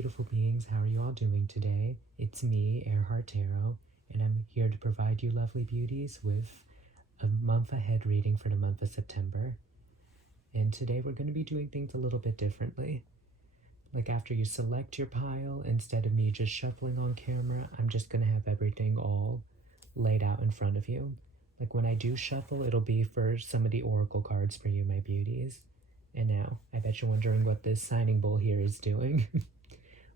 beautiful beings. How are you all doing today? It's me, air.hart.tarot, and I'm here to provide you lovely beauties with a month ahead reading for the month of September. And today we're going to be doing things a little bit differently. Like after you select your pile, instead of me just shuffling on camera, I'm just going to have everything all laid out in front of you. Like when I do shuffle, it'll be for some of the oracle cards for you, my beauties. And now, I bet you're wondering what this signing bowl here is doing.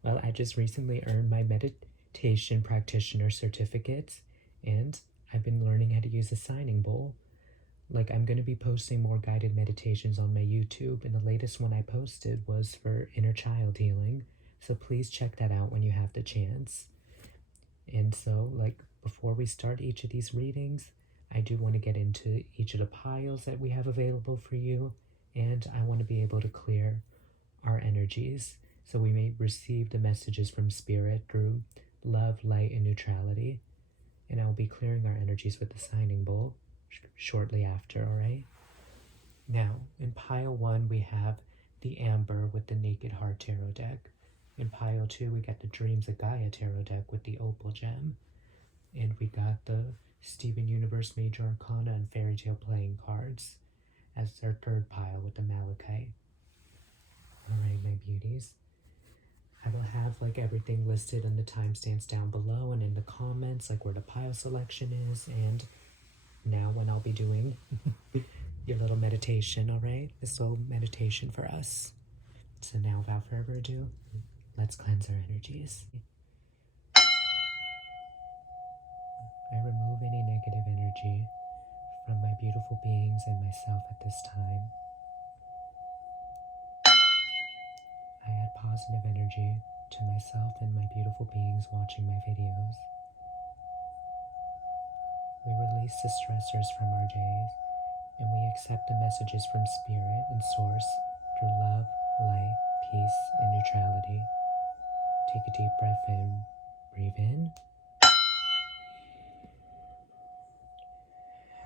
Well, I just recently earned my meditation practitioner certificates, and I've been learning how to use a signing bowl. Like, I'm going to be posting more guided meditations on my YouTube, and the latest one I posted was for inner child healing, so please check that out when you have the chance. And so, like, before we start each of these readings, I do want to get into each of the piles that we have available for you, and I want to be able to clear our energies so we may receive the messages from Spirit through love, light, and neutrality. And I will be clearing our energies with the signing bowl shortly after, alright? Now, in pile 1, we have the Amber with the Naked Heart Tarot deck. In pile 2, we got the Dreams of Gaia Tarot deck with the Opal gem. And we got the Steven Universe Major Arcana and Fairy Tale playing cards as their third pile with the Malachite. Alright, my beauties. I will have like everything listed in the timestamps down below and in the comments, like where the pile selection is, and now when I'll be doing your little meditation, alright? This little meditation for us. So now, without further ado, let's cleanse our energies. I remove any negative energy from my beautiful beings and myself at this time. I add positive energy to myself and my beautiful beings watching my videos. We release the stressors from our days, and we accept the messages from Spirit and Source through love, light, peace, and neutrality. Take a deep breath in. Breathe in.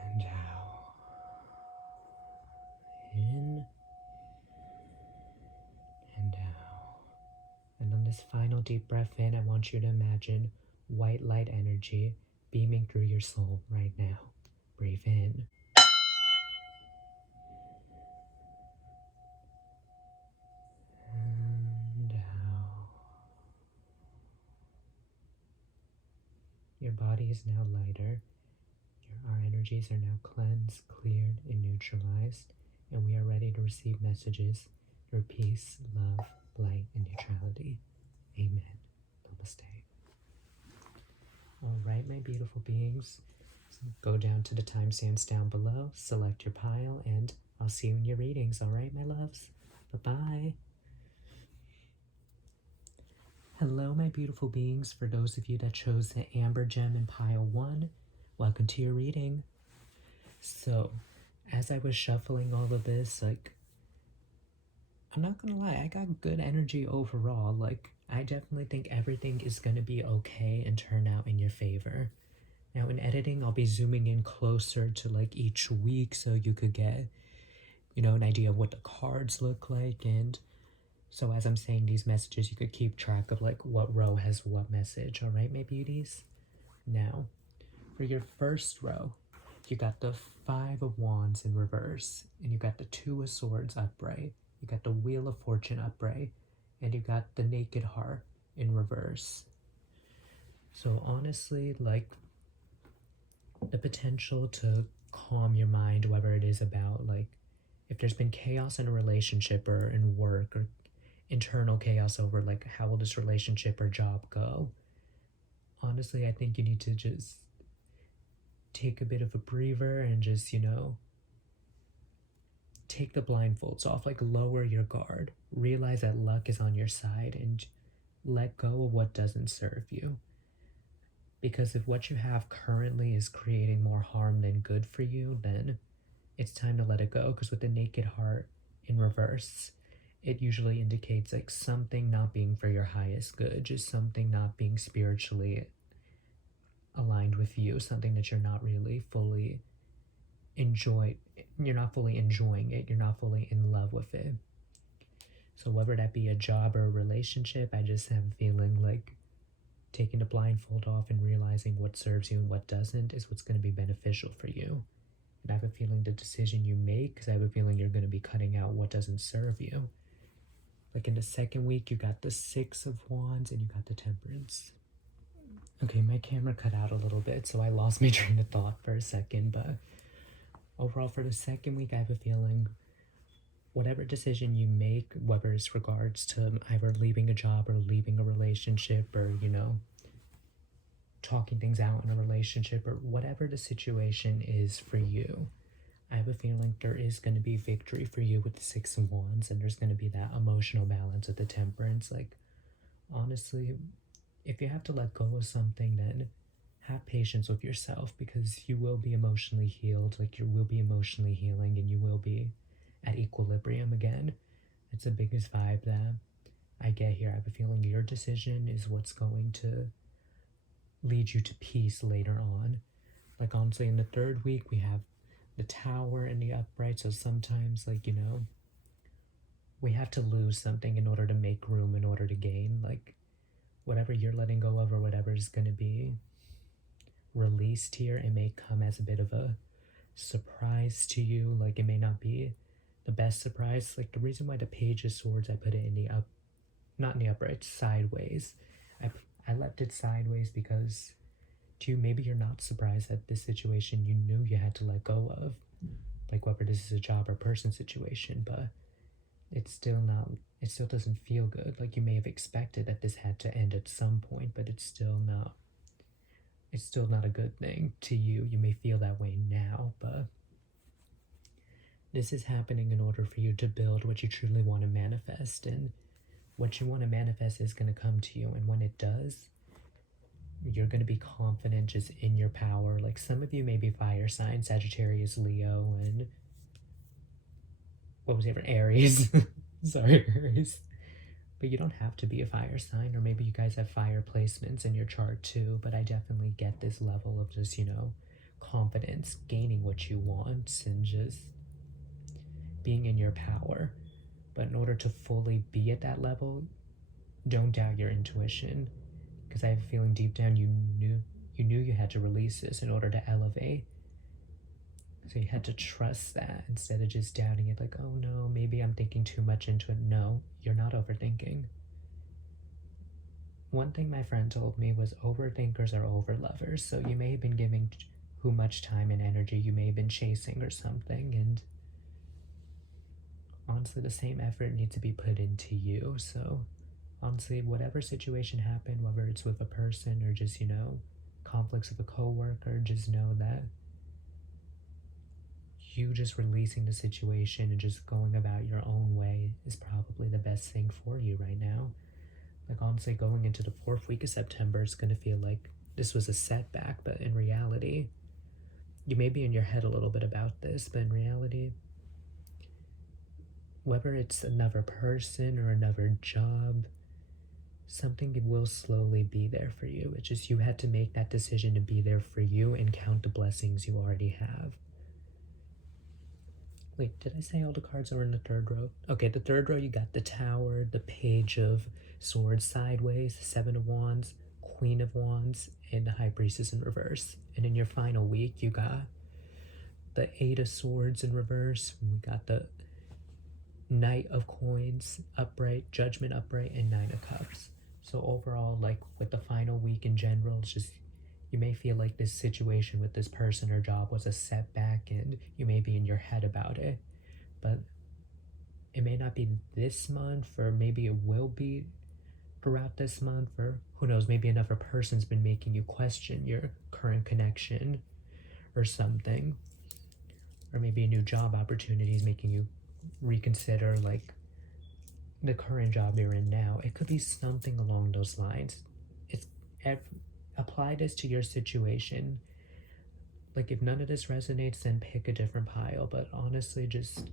And out. In. And out. And on this final deep breath in, I want you to imagine white light energy beaming through your soul right now. Breathe in. And out. Your body is now lighter. Our energies are now cleansed, cleared, and neutralized, and we are ready to receive messages through peace, love, light, and neutrality. Amen. Namaste. Alright, my beautiful beings. So go down to the timestamps down below, select your pile, and I'll see you in your readings. Alright, my loves? Bye-bye. Hello, my beautiful beings. For those of you that chose the Amber Gem in pile 1, welcome to your reading. So, as I was shuffling all of this, like, I'm not gonna lie, I got good energy overall. Like, I definitely think everything is gonna be okay and turn out in your favor. Now, in editing, I'll be zooming in closer to, like, each week so you could get, you know, an idea of what the cards look like, and so as I'm saying these messages, you could keep track of, like, what row has what message, alright, my beauties? Now, for your first row, you got the 5 of Wands in reverse, and you got the 2 of Swords upright, you got the Wheel of Fortune upright, and you got the Naked Heart in reverse. So honestly, like, the potential to calm your mind, whether it is about, like, if there's been chaos in a relationship or in work, or internal chaos over, like, how will this relationship or job go? Honestly, I think you need to just take a bit of a breather and just, you know, take the blindfolds off, like, lower your guard. Realize that luck is on your side and let go of what doesn't serve you. Because if what you have currently is creating more harm than good for you, then it's time to let it go. Because with the Naked Heart in reverse, it usually indicates, like, something not being for your highest good, just something not being spiritually aligned with you, something that you're not really fully you're not fully enjoying it, you're not fully in love with it. So whether that be a job or a relationship, I just have a feeling like taking the blindfold off and realizing what serves you and what doesn't is what's going to be beneficial for you. And I have a feeling the decision you make, because I have a feeling you're going to be cutting out what doesn't serve you. Like in the second week, you got the Six of Wands and you got the Temperance. Okay, my camera cut out a little bit, so I lost my train of thought for a second, but overall for the second week, I have a feeling whatever decision you make, whether it's regards to either leaving a job or leaving a relationship or, talking things out in a relationship or whatever the situation is for you, I have a feeling there is going to be victory for you with the Six of Wands, and there's going to be that emotional balance with the Temperance. Like, honestly, if you have to let go of something, then have patience with yourself, because you will be emotionally healed. Like, you will be emotionally healing and you will be at equilibrium again. It's the biggest vibe that I get here. I have a feeling your decision is what's going to lead you to peace later on. Like, honestly, in the third week, we have the Tower and the Upright. So sometimes, like, we have to lose something in order to make room, in order to gain. Like, whatever you're letting go of or whatever is going to be released here, it may come as a bit of a surprise to you. Like, it may not be the best surprise. Like, the reason why the Page of Swords, I put it in the not in the upright, sideways. I left it sideways because, to you, maybe you're not surprised at this situation you knew you had to let go of. Like, whether this is a job or person situation, but it still doesn't feel good. Like, you may have expected that this had to end at some point, but it's still not a good thing to you. You may feel that way now, but this is happening in order for you to build what you truly want to manifest, and what you want to manifest is going to come to you, and when it does, you're going to be confident just in your power. Like, some of you may be fire signs, Sagittarius, Leo, and Aries. Sorry, Aries. But you don't have to be a fire sign, or maybe you guys have fire placements in your chart too, but I definitely get this level of just, confidence, gaining what you want, and just being in your power. But in order to fully be at that level, don't doubt your intuition, because I have a feeling deep down you knew you had to release this in order to elevate. So you had to trust that instead of just doubting it, like, oh no, maybe I'm thinking too much into it. No, you're not overthinking. One thing my friend told me was overthinkers are overlovers. So you may have been giving too much time and energy. You may have been chasing or something, and honestly, the same effort needs to be put into you. So honestly, whatever situation happened, whether it's with a person or just, conflicts with a coworker, just know that you just releasing the situation and just going about your own way is probably the best thing for you right now. Like, honestly, going into the fourth week of September, it's going to feel like this was a setback, but in reality, you may be in your head a little bit about this, but in reality, whether it's another person or another job, something will slowly be there for you. It's just you had to make that decision to be there for you and count the blessings you already have. Wait, did I say all the cards are in the third row? Okay, the third row, you got the Tower, the Page of Swords sideways, the Seven of Wands, Queen of Wands, and the High Priestess in reverse. And in your final week, you got the Eight of Swords in reverse. We got the Knight of Coins upright, Judgment upright, and Nine of Cups. So overall, like, with the final week in general, it's just, you may feel like this situation with this person or job was a setback, and you may be in your head about it, but it may not be this month, or maybe it will be throughout this month, or who knows, maybe another person's been making you question your current connection or something, or maybe a new job opportunity is making you reconsider, like, the current job you're in now. It could be something along those lines. Apply this to your situation. Like, if none of this resonates, then pick a different pile, but honestly, just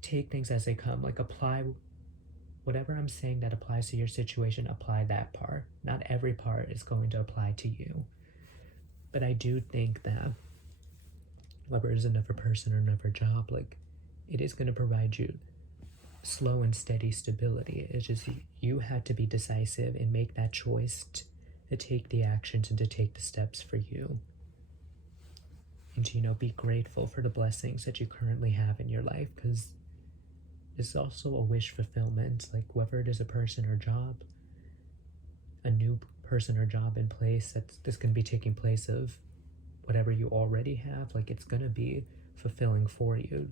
take things as they come. Like, apply whatever I'm saying that applies to your situation, apply that part. Not every part is going to apply to you, but I do think that whether it's another person or another job, like, it is going to provide you slow and steady stability. It's just you had to be decisive and make that choice to take the actions and to take the steps for you. And to, be grateful for the blessings that you currently have in your life, because it's also a wish fulfillment. Like, whether it is a person or job, a new person or job in place that's going to be taking place of whatever you already have, like, it's going to be fulfilling for you.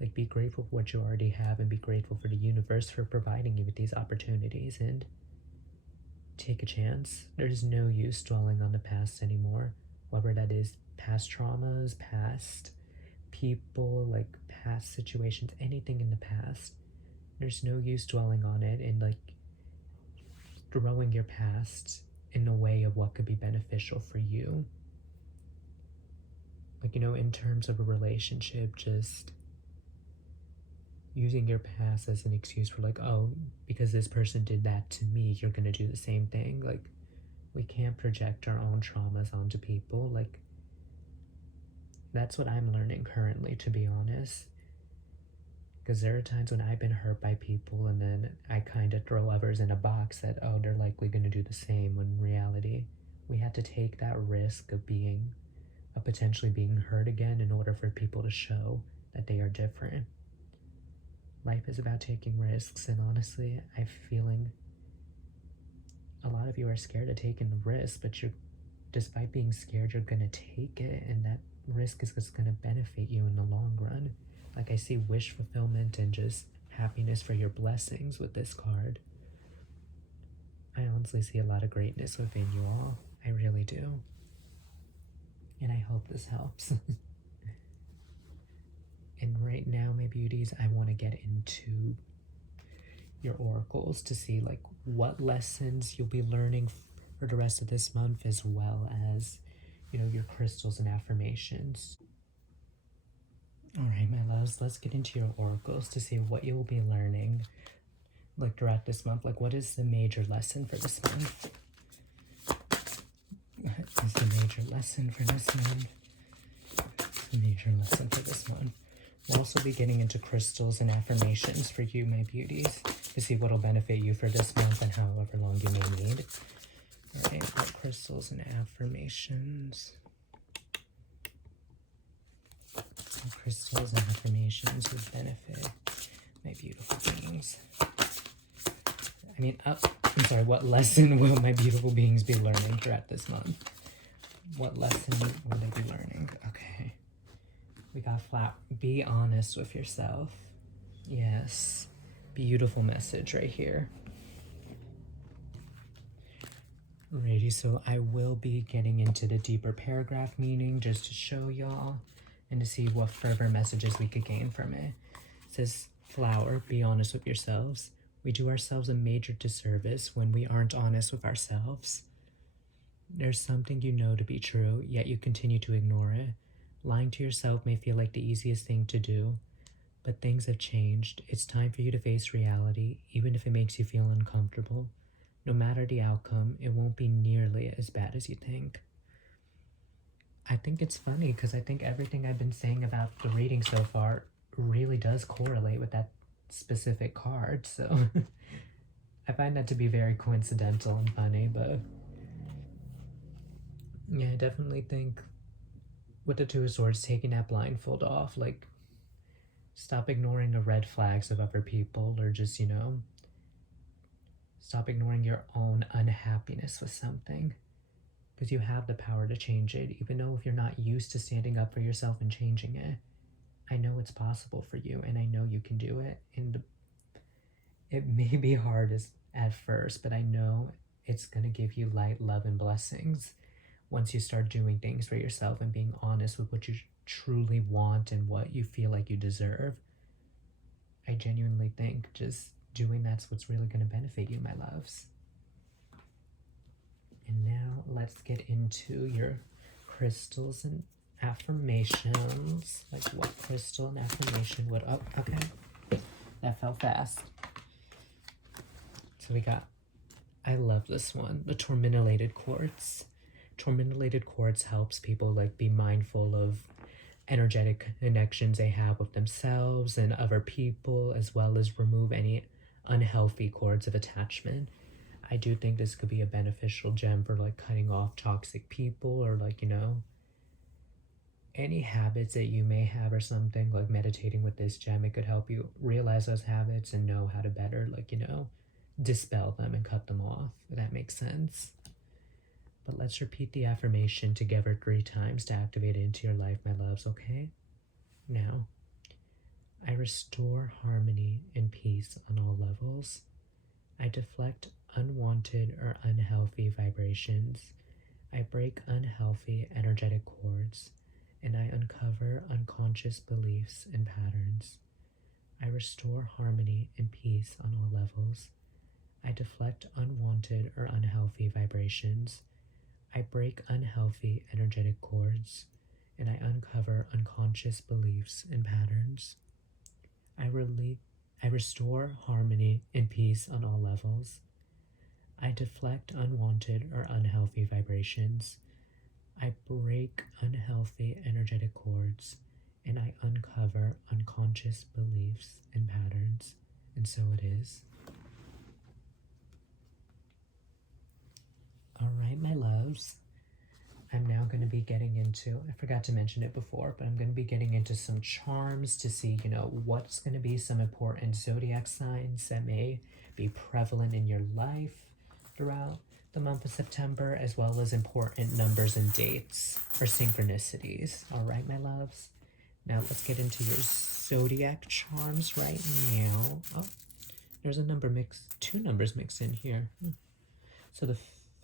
Like, be grateful for what you already have and be grateful for the universe for providing you with these opportunities, and take a chance. There's no use dwelling on the past anymore, whether that is past traumas, past people, like past situations, anything in the past. There's no use dwelling on it and like throwing your past in the way of what could be beneficial for you. Like, in terms of a relationship, just using your past as an excuse for like, oh, because this person did that to me, you're gonna do the same thing. Like, we can't project our own traumas onto people. Like, that's what I'm learning currently, to be honest. Because there are times when I've been hurt by people and then I kind of throw others in a box that, oh, they're likely going to do the same, when in reality, we had to take that risk of potentially being hurt again in order for people to show that they are different. Life is about taking risks, and honestly, I'm feeling a lot of you are scared of taking the risk, but despite being scared, you're going to take it, and that risk is just going to benefit you in the long run. Like, I see wish fulfillment and just happiness for your blessings with this card. I honestly see a lot of greatness within you all. I really do. And I hope this helps. And right now, my beauties, I want to get into your oracles to see like what lessons you'll be learning for the rest of this month, as well as your crystals and affirmations. All right, my loves, let's get into your oracles to see what you will be learning like throughout this month. Like, what is the major lesson for this month? What is the major lesson for this month? The major lesson for this month. We'll also be getting into crystals and affirmations for you, my beauties, to see what will benefit you for this month and however long you may need. All right, what crystals and affirmations? What crystals and affirmations would benefit my beautiful beings? I'm sorry, what lesson will my beautiful beings be learning throughout this month? What lesson will they be learning? Okay. We got flat. Be honest with yourself. Yes. Beautiful message right here. Alrighty, so I will be getting into the deeper paragraph meaning just to show y'all and to see what further messages we could gain from it. It says, flower, be honest with yourselves. We do ourselves a major disservice when we aren't honest with ourselves. There's something you know to be true, yet you continue to ignore it. Lying to yourself may feel like the easiest thing to do, but things have changed. It's time for you to face reality, even if it makes you feel uncomfortable. No matter the outcome, it won't be nearly as bad as you think. I think it's funny because I think everything I've been saying about the reading so far really does correlate with that specific card, so I find that to be very coincidental and funny, but yeah, I definitely think with the Two of Swords, taking that blindfold off, like, stop ignoring the red flags of other people, or just, stop ignoring your own unhappiness with something, because you have the power to change it, even though if you're not used to standing up for yourself and changing it. I know it's possible for you, and I know you can do it, and it may be hard at first, but I know it's going to give you light, love, and blessings once you start doing things for yourself and being honest with what you truly want and what you feel like you deserve. I genuinely think just doing that's what's really going to benefit you, my loves. And now let's get into your crystals and affirmations. Like, what crystal and affirmation would... Oh, okay. That fell fast. So we got... I love this one. The Tourmentated Quartz. Tourmentated Quartz helps people, like, be mindful of energetic connections they have with themselves and other people, as well as remove any unhealthy cords of attachment. I do think this could be a beneficial gem for like cutting off toxic people, or like, you know, any habits that you may have or something. Like meditating with this gem, it could help you realize those habits and know how to better, like, you know, dispel them and cut them off, if that makes sense. But let's repeat the affirmation together 3 times to activate it into your life, my loves, okay? Now, I restore harmony and peace on all levels. I deflect unwanted or unhealthy vibrations. I break unhealthy energetic cords, and I uncover unconscious beliefs and patterns. I restore harmony and peace on all levels. I deflect unwanted or unhealthy vibrations. I break unhealthy energetic cords, and I uncover unconscious beliefs and patterns. I restore harmony and peace on all levels. I deflect unwanted or unhealthy vibrations. I break unhealthy energetic cords, and I uncover unconscious beliefs and patterns. And so it is. All right, my loves. I'm now going to be getting into, I forgot to mention it before, but I'm going to be getting into some charms to see, you know, what's going to be some important zodiac signs that may be prevalent in your life throughout the month of September, as well as important numbers and dates or synchronicities. All right, my loves. Now let's get into your zodiac charms right now. Oh, there's a number mix, 2 numbers mixed in here. So the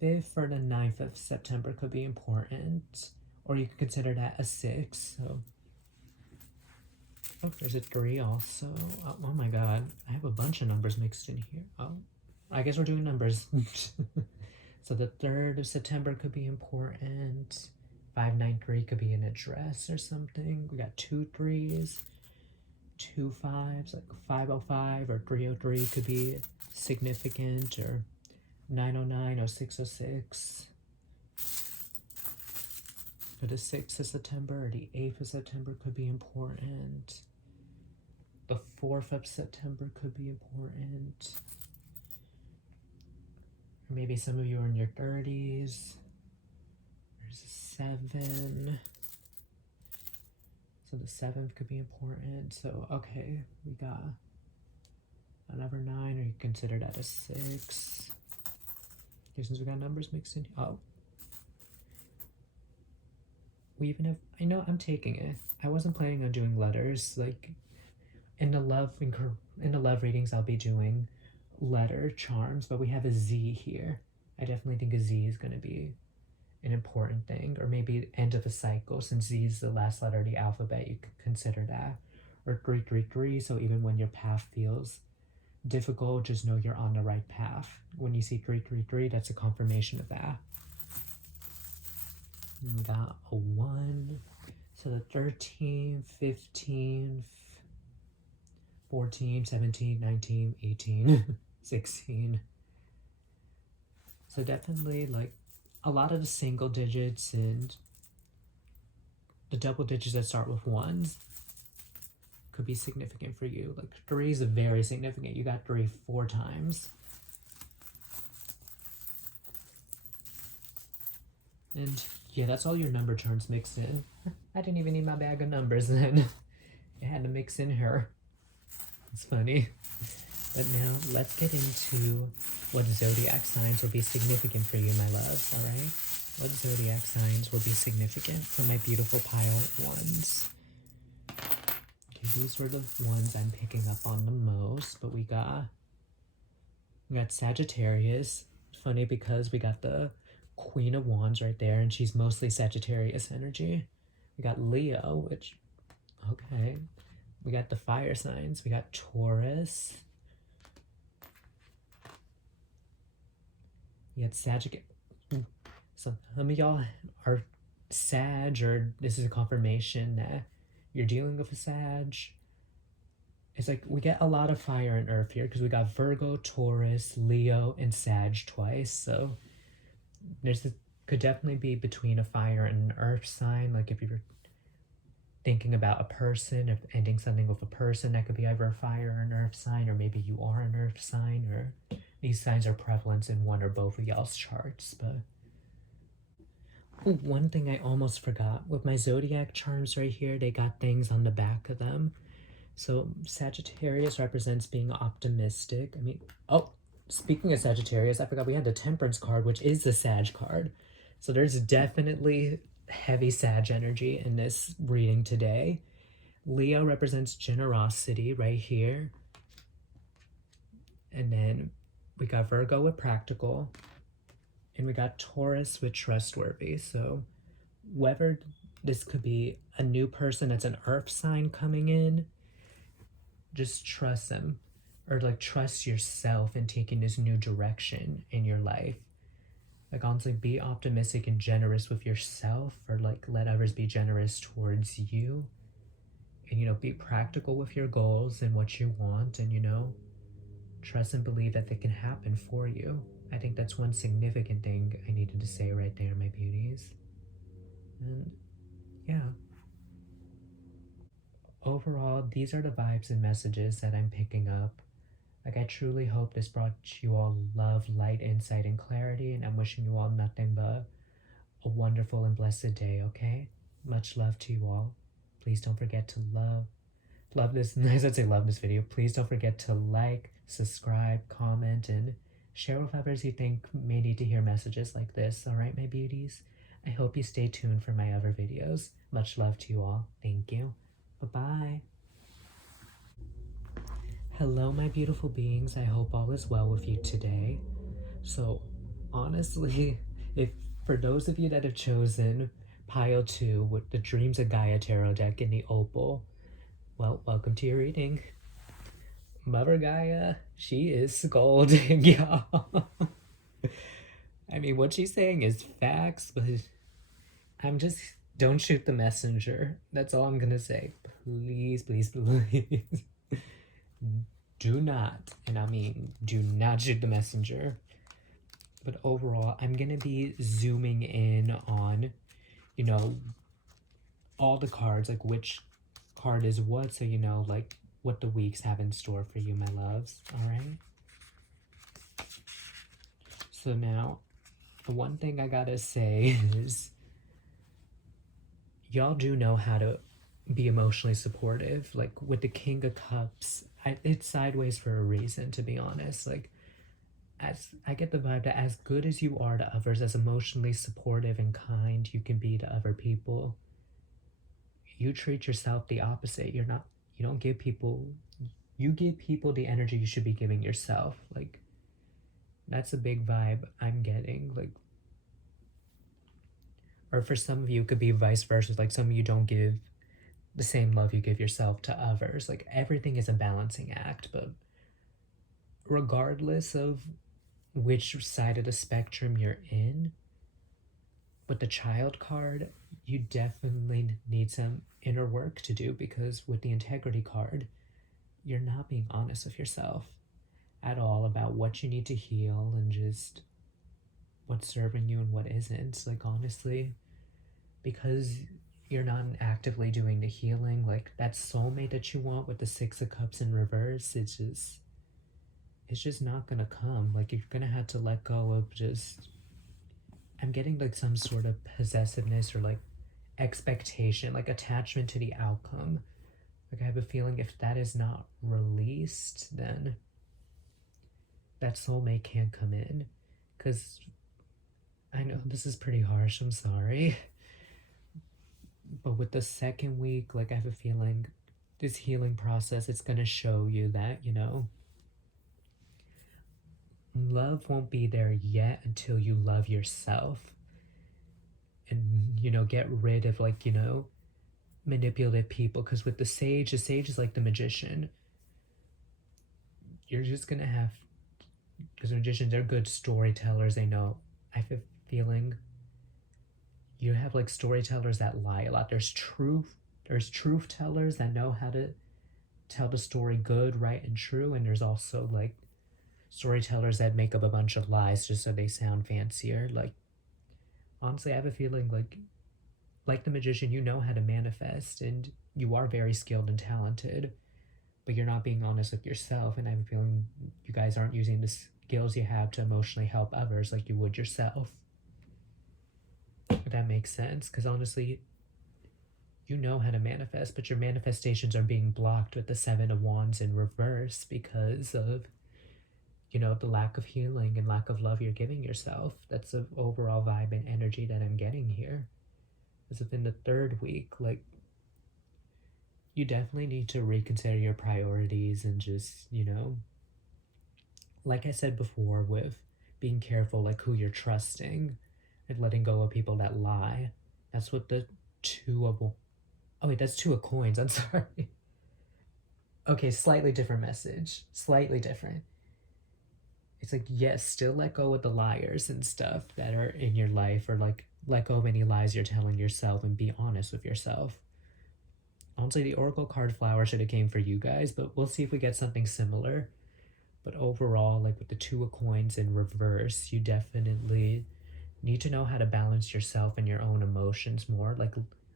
5th or the 9th of September could be important, or you could consider that a 6. So, oh, there's a 3 also. Oh my god, I have a bunch of numbers mixed in here. Oh, I guess we're doing numbers. So the 3rd of September could be important. 593 could be an address or something. We got 2 3s, 2 5s, like 505 or 303 could be significant, or 909 or 606 for the 6th of September, or the 8th of September could be important. The 4th of September could be important. Or maybe some of you are in your 30s. There's a 7. So the 7th could be important. So, okay, we got another 9, or you consider that a 6. Since we got numbers mixed in. Oh. We even have, I know I'm taking it. I wasn't planning on doing letters. Like in the love readings, I'll be doing letter charms, but we have a Z here. I definitely think a Z is going to be an important thing, or maybe end of a cycle. Since Z is the last letter of the alphabet, you could consider that. Or 333, so even when your path feels difficult, just know you're on the right path. When you see 333, that's a confirmation of that. We got a 1. So the 13th, 15th, 14, 17, 19, 18, 16. So definitely like a lot of the single digits and the double digits that start with 1s could be significant for you. Like 3 is very significant. You got 3 4 times. And yeah, that's all your number charms mixed in. I didn't even need my bag of numbers then. It had to mix in her. It's funny. But now let's get into what zodiac signs will be significant for you, my loves, alright? What zodiac signs will be significant for my beautiful pile ones? Okay, these were the ones I'm picking up on the most, but we got Sagittarius. Funny because we got the Queen of Wands right there, and she's mostly Sagittarius energy. We got Leo, which, okay. We got the fire signs. We got Taurus. We got Sagittarius. So some of y'all are Sag, or this is a confirmation that you're dealing with a Sag. It's like we get a lot of fire and earth here because we got Virgo, Taurus, Leo, and Sag twice. So could definitely be between a fire and an earth sign. Like if you're thinking about a person, if ending something with a person, that could be either a fire or an earth sign, or maybe you are an earth sign, or these signs are prevalent in one or both of y'all's charts. But one thing I almost forgot, with my zodiac charms right here, they got things on the back of them. So Sagittarius represents being optimistic. I mean, oh, speaking of Sagittarius, I forgot we had the Temperance card, which is the Sag card. So there's definitely heavy Sag energy in this reading today. Leo represents generosity right here. And then we got Virgo with practical. And we got Taurus with trustworthy. So whether this could be a new person that's an earth sign coming in, just trust them, or like trust yourself in taking this new direction in your life. Like honestly, be optimistic and generous with yourself, or like let others be generous towards you. And you know, be practical with your goals and what you want, and you know, trust and believe that they can happen for you. I think that's one significant thing I needed to say right there, my beauties. And yeah. Overall, these are the vibes and messages that I'm picking up. Like, I truly hope this brought you all love, light, insight, and clarity, and I'm wishing you all nothing but a wonderful and blessed day, okay? Much love to you all. Please don't forget to love this, I said say love this video. Please don't forget to like, subscribe, comment, and share with others you think may need to hear messages like this, alright, my beauties? I hope you stay tuned for my other videos. Much love to you all. Thank you. Bye-bye. Hello, my beautiful beings. I hope all is well with you today. So, honestly, if for those of you that have chosen pile 2 with the Dreams of Gaia tarot deck in the Opal, well, welcome to your reading. Mother Gaia, she is scolding, y'all. I mean, what she's saying is facts, but don't shoot the messenger. That's all I'm gonna say. Please, please, please. Do not, and I mean, do not shoot the messenger. But overall, I'm gonna be zooming in on, you know, all the cards, like which card is what, so you know, like, what the weeks have in store for you, my loves, alright? So now, the one thing I gotta say is, y'all do know how to be emotionally supportive. Like, with the King of Cups, it's sideways for a reason, to be honest. Like, as I get the vibe that as good as you are to others, as emotionally supportive and kind you can be to other people, you treat yourself the opposite. You give people the energy you should be giving yourself. Like, that's a big vibe I'm getting. Like, or for some of you, it could be vice versa. Like, some of you don't give the same love you give yourself to others. Like, everything is a balancing act, but regardless of which side of the spectrum you're in, with the Child card, you definitely need some inner work to do, because with the Integrity card, you're not being honest with yourself at all about what you need to heal and just what's serving you and what isn't. Like, honestly, because you're not actively doing the healing, like that soulmate that you want with the Six of Cups in reverse, it's just not gonna come. Like, you're gonna have to let go of just, I'm getting like some sort of possessiveness or like expectation, like attachment to the outcome. Like, I have a feeling if that is not released, then that soulmate can't come in. Because I know this is pretty harsh, I'm sorry. But with the second week, like, I have a feeling this healing process, it's going to show you that, you know, love won't be there yet until you love yourself. And, you know, get rid of, like, you know, manipulative people. Because with the sage is like the magician. You're just going to have, because magicians, they're good storytellers, they know. I have a feeling you have like storytellers that lie a lot. There's truth tellers that know how to tell the story good, right, and true, and there's also like storytellers that make up a bunch of lies just so they sound fancier. Like, honestly, I have a feeling like like the magician, you know how to manifest, and you are very skilled and talented, but you're not being honest with yourself, and I'm feeling you guys aren't using the skills you have to emotionally help others like you would yourself. If that makes sense, because honestly, you know how to manifest, but your manifestations are being blocked with the Seven of Wands in reverse because of, the lack of healing and lack of love you're giving yourself. That's the overall vibe and energy that I'm getting here. Because within the third week, like, you definitely need to reconsider your priorities and just, like I said before, with being careful, like who you're trusting and letting go of people that lie. That's what the that's Two of Coins. I'm sorry. Okay, slightly different message. Slightly different. It's like, yes, still let go of the liars and stuff that are in your life, or like let go of any lies you're telling yourself and be honest with yourself. Honestly, the Oracle card flower should have came for you guys, but we'll see if we get something similar. But overall, like with the Two of Coins in reverse, you definitely need to know how to balance yourself and your own emotions more.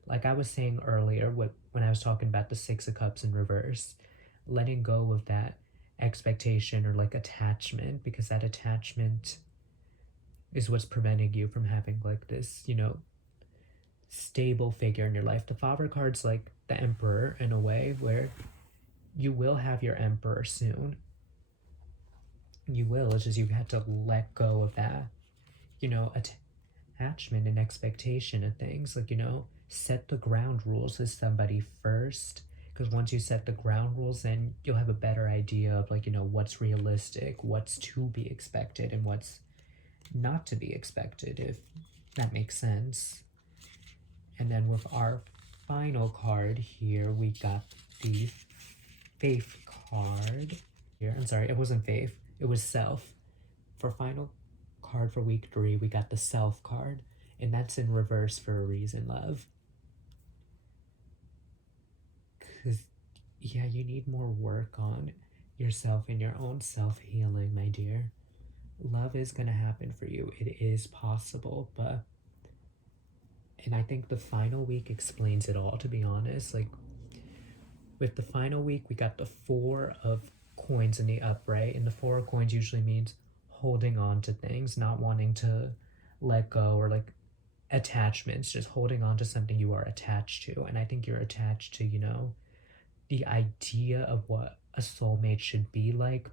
Like I was saying earlier, when I was talking about the Six of Cups in reverse, letting go of that expectation or like attachment, because that attachment is what's preventing you from having like this, stable figure in your life. The Father card's like the Emperor in a way, where you will have your Emperor soon. You will. It's just you have to let go of that, attachment and expectation of things. Like, set the ground rules with somebody first. Because once you set the ground rules, then you'll have a better idea of like, what's realistic, what's to be expected, and what's not to be expected, if that makes sense. And then with our final card here, we got the Faith card here. I'm sorry, it wasn't Faith, it was Self. For final card for week 3, we got the Self card, and that's in reverse for a reason, love. Because, yeah, you need more work on yourself and your own self-healing, my dear. Love is going to happen for you. It is possible, and I think the final week explains it all, to be honest. Like, with the final week, we got the Four of Coins in the upright, and the Four of Coins usually means holding on to things, not wanting to let go, or like attachments, just holding on to something you are attached to. And I think you're attached to, the idea of what a soulmate should be like.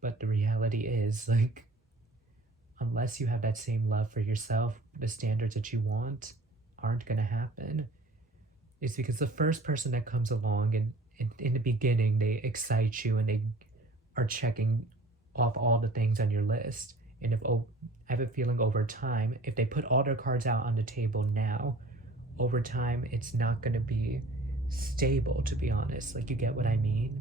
But the reality is, like, unless you have that same love for yourself, the standards that you want aren't going to happen. It's because the first person that comes along and in the beginning, they excite you and they are checking off all the things on your list. And I have a feeling over time, if they put all their cards out on the table now, over time, it's not going to be stable, to be honest. Like, you get what I mean?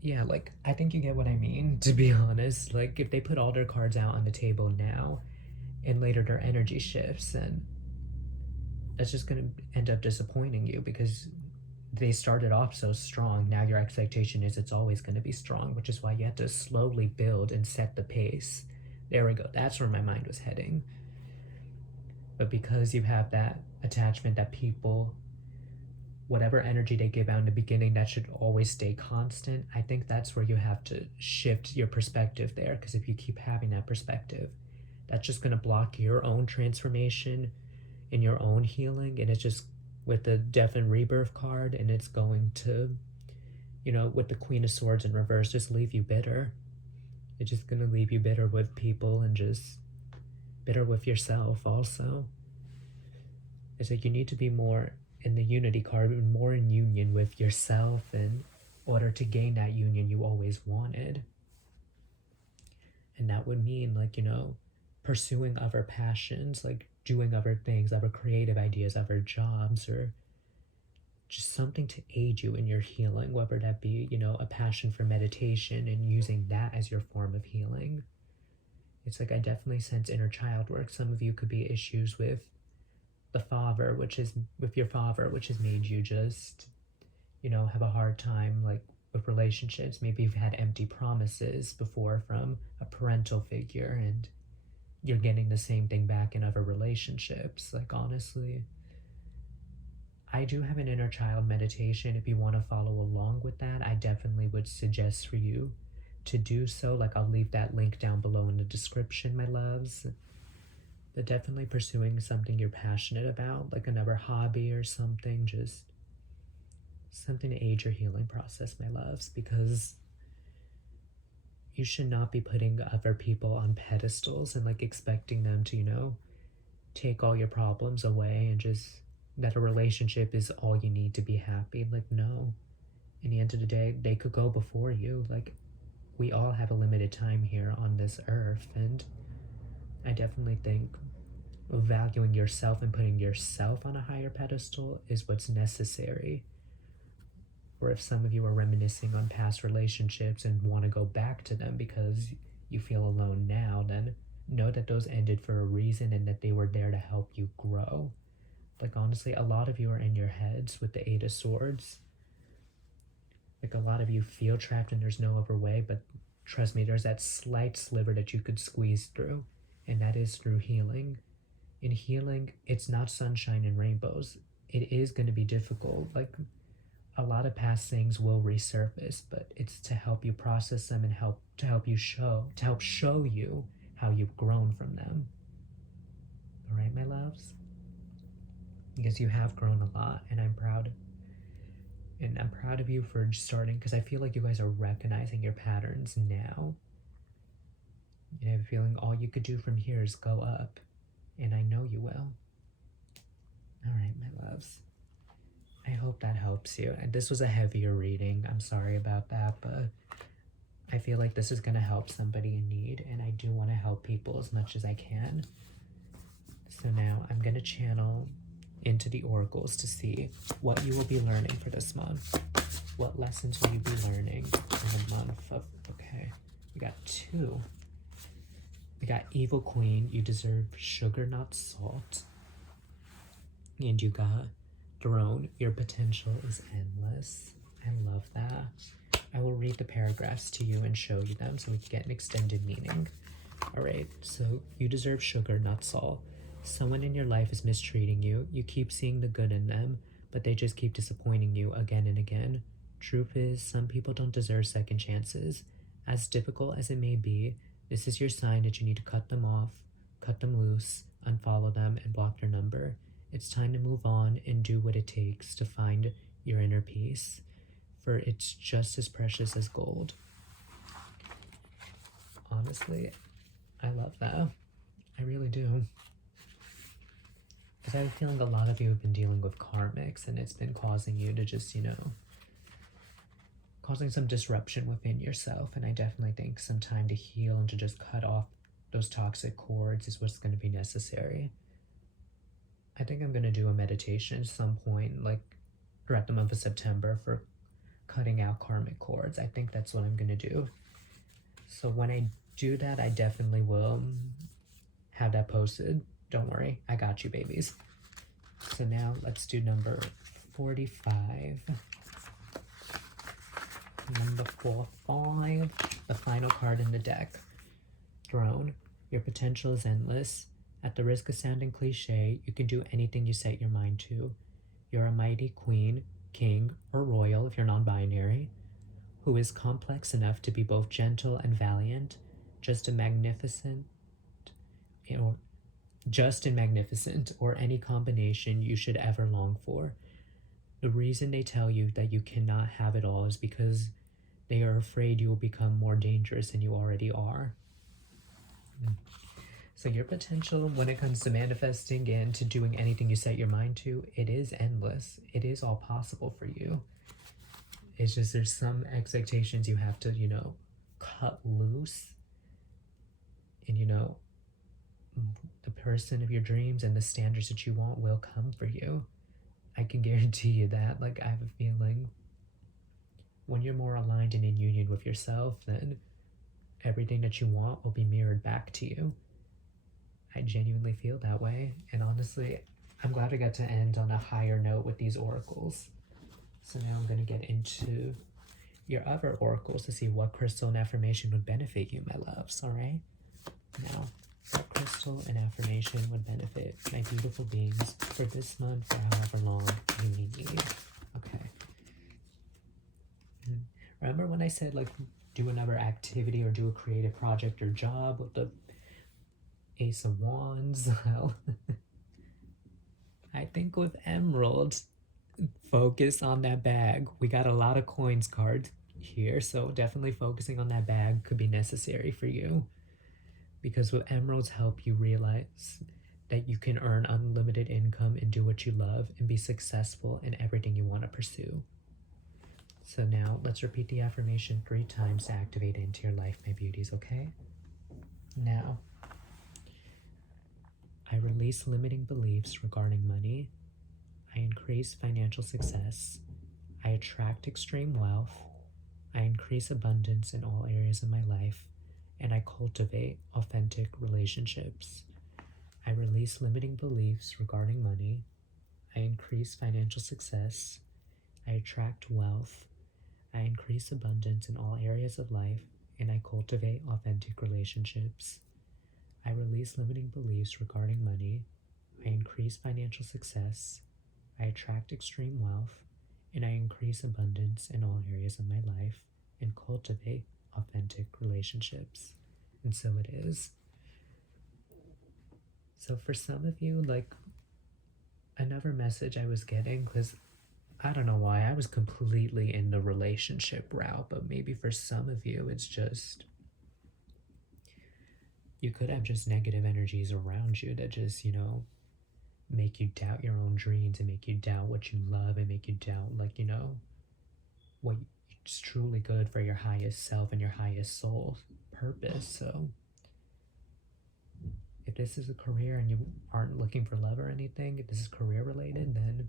Yeah, like, I think you get what I mean, to be honest. Like, if they put all their cards out on the table now, and later their energy shifts, then that's just going to end up disappointing you, because they started off so strong. Now your expectation is it's always going to be strong, which is why you have to slowly build and set the pace. There we go. That's where my mind was heading. But because you have that attachment that people, whatever energy they give out in the beginning, that should always stay constant, I think that's where you have to shift your perspective there. Because if you keep having that perspective, that's just going to block your own transformation and your own healing. And it's just with the Death and Rebirth card, and it's going to, with the Queen of Swords in reverse, just leave you bitter. It's just going to leave you bitter with people and just bitter with yourself also. It's like you need to be more in the Unity card, more in union with yourself in order to gain that union you always wanted. And that would mean, like, pursuing other passions, like doing other things, other creative ideas, other jobs, or just something to aid you in your healing, whether that be, a passion for meditation and using that as your form of healing. It's like I definitely sense inner child work. Some of you could be issues with the father, which has made you just, have a hard time, like, with relationships. Maybe you've had empty promises before from a parental figure, and you're getting the same thing back in other relationships. Like, honestly, I do have an inner child meditation. If you want to follow along with that, I definitely would suggest for you to do so. Like, I'll leave that link down below in the description, my loves. But definitely pursuing something you're passionate about, like another hobby or something, just something to aid your healing process, my loves, because you should not be putting other people on pedestals and like expecting them to, take all your problems away and just that a relationship is all you need to be happy. Like, no. In the end of the day, they could go before you. Like, we all have a limited time here on this earth, and I definitely think valuing yourself and putting yourself on a higher pedestal is what's necessary. Or if some of you are reminiscing on past relationships and want to go back to them because you feel alone now, then know that those ended for a reason and that they were there to help you grow. Like, honestly, a lot of you are in your heads with the Eight of Swords. Like, a lot of you feel trapped and there's no other way, but trust me, there's that slight sliver that you could squeeze through, and that is through healing. In healing, it's not sunshine and rainbows. It is going to be difficult. Like, a lot of past things will resurface, but it's to help you process them and help show you how you've grown from them. All right, my loves? Because you have grown a lot, and I'm proud. And I'm proud of you for starting, because I feel like you guys are recognizing your patterns now. And I have a feeling all you could do from here is go up. And I know you will. All right, my loves. I hope that helps you. And this was a heavier reading. I'm sorry about that, but I feel like this is going to help somebody in need, and I do want to help people as much as I can. So now I'm going to channel into the oracles to see what you will be learning for this month. What lessons will you be learning in the month of... Okay, we got 2. We got Evil Queen, you deserve sugar, not salt. And you got Throne, your potential is endless. I love that. I will read the paragraphs to you and show you them so we can get an extended meaning. All right, so you deserve sugar, not salt. Someone in your life is mistreating you. You keep seeing the good in them, but they just keep disappointing you again and again. Truth is, some people don't deserve second chances. As difficult as it may be, this is your sign that you need to cut them off, cut them loose, unfollow them, and block their number. It's time to move on and do what it takes to find your inner peace, for it's just as precious as gold. Honestly, I love that. I really do. Because I have a feeling a lot of you have been dealing with karmics, and it's been causing you to just, causing some disruption within yourself. And I definitely think some time to heal and to just cut off those toxic cords is what's going to be necessary. I think I'm going to do a meditation at some point, like throughout the month of September, for cutting out karmic cords. I think that's what I'm going to do. So when I do that, I definitely will have that posted. Don't worry, I got you, babies. So now let's do number 45. Number 45, the final card in the deck. Throne, your potential is endless. At the risk of sounding cliche, you can do anything you set your mind to. You're a mighty queen, king, or royal if you're non-binary, who is complex enough to be both gentle and valiant, just and magnificent, or any combination you should ever long for. The reason they tell you that you cannot have it all is because they are afraid you will become more dangerous than you already are. So your potential when it comes to manifesting and to doing anything you set your mind to, it is endless. It is all possible for you. It's just there's some expectations you have to, cut loose. And, the person of your dreams and the standards that you want will come for you. I can guarantee you that. Like, I have a feeling when you're more aligned and in union with yourself, then everything that you want will be mirrored back to you. I genuinely feel that way. And honestly, I'm glad I got to end on a higher note with these oracles. So now I'm going to get into your other oracles to see what crystal and affirmation would benefit you, my loves, all right? Now, what crystal and affirmation would benefit my beautiful beings for this month or however long you may need. Okay. Remember when I said, like, do another activity or do a creative project or job with the Ace of Wands? Well, I think with Emerald, focus on that bag. We got a lot of coins cards here, so definitely focusing on that bag could be necessary for you. Because with Emeralds help you realize that you can earn unlimited income and do what you love and be successful in everything you want to pursue. So now let's repeat the affirmation 3 times to activate it into your life, my beauties, okay? Now, I release limiting beliefs regarding money. I increase financial success. I attract extreme wealth. I increase abundance in all areas of my life. And I cultivate authentic relationships. I release limiting beliefs regarding money. I increase financial success. I attract wealth. I increase abundance in all areas of life, and I cultivate authentic relationships. I release limiting beliefs regarding money. I increase financial success. I attract extreme wealth, and I increase abundance in all areas of my life, and cultivate authentic relationships. And so it is. So for some of you, like, another message I was getting, because I don't know why, I was completely in the relationship route, but maybe for some of you, it's just, you could have just negative energies around you that just, make you doubt your own dreams and make you doubt what you love and make you doubt, like, what's truly good for your highest self and your highest soul purpose. So if this is a career and you aren't looking for love or anything, if this is career related, then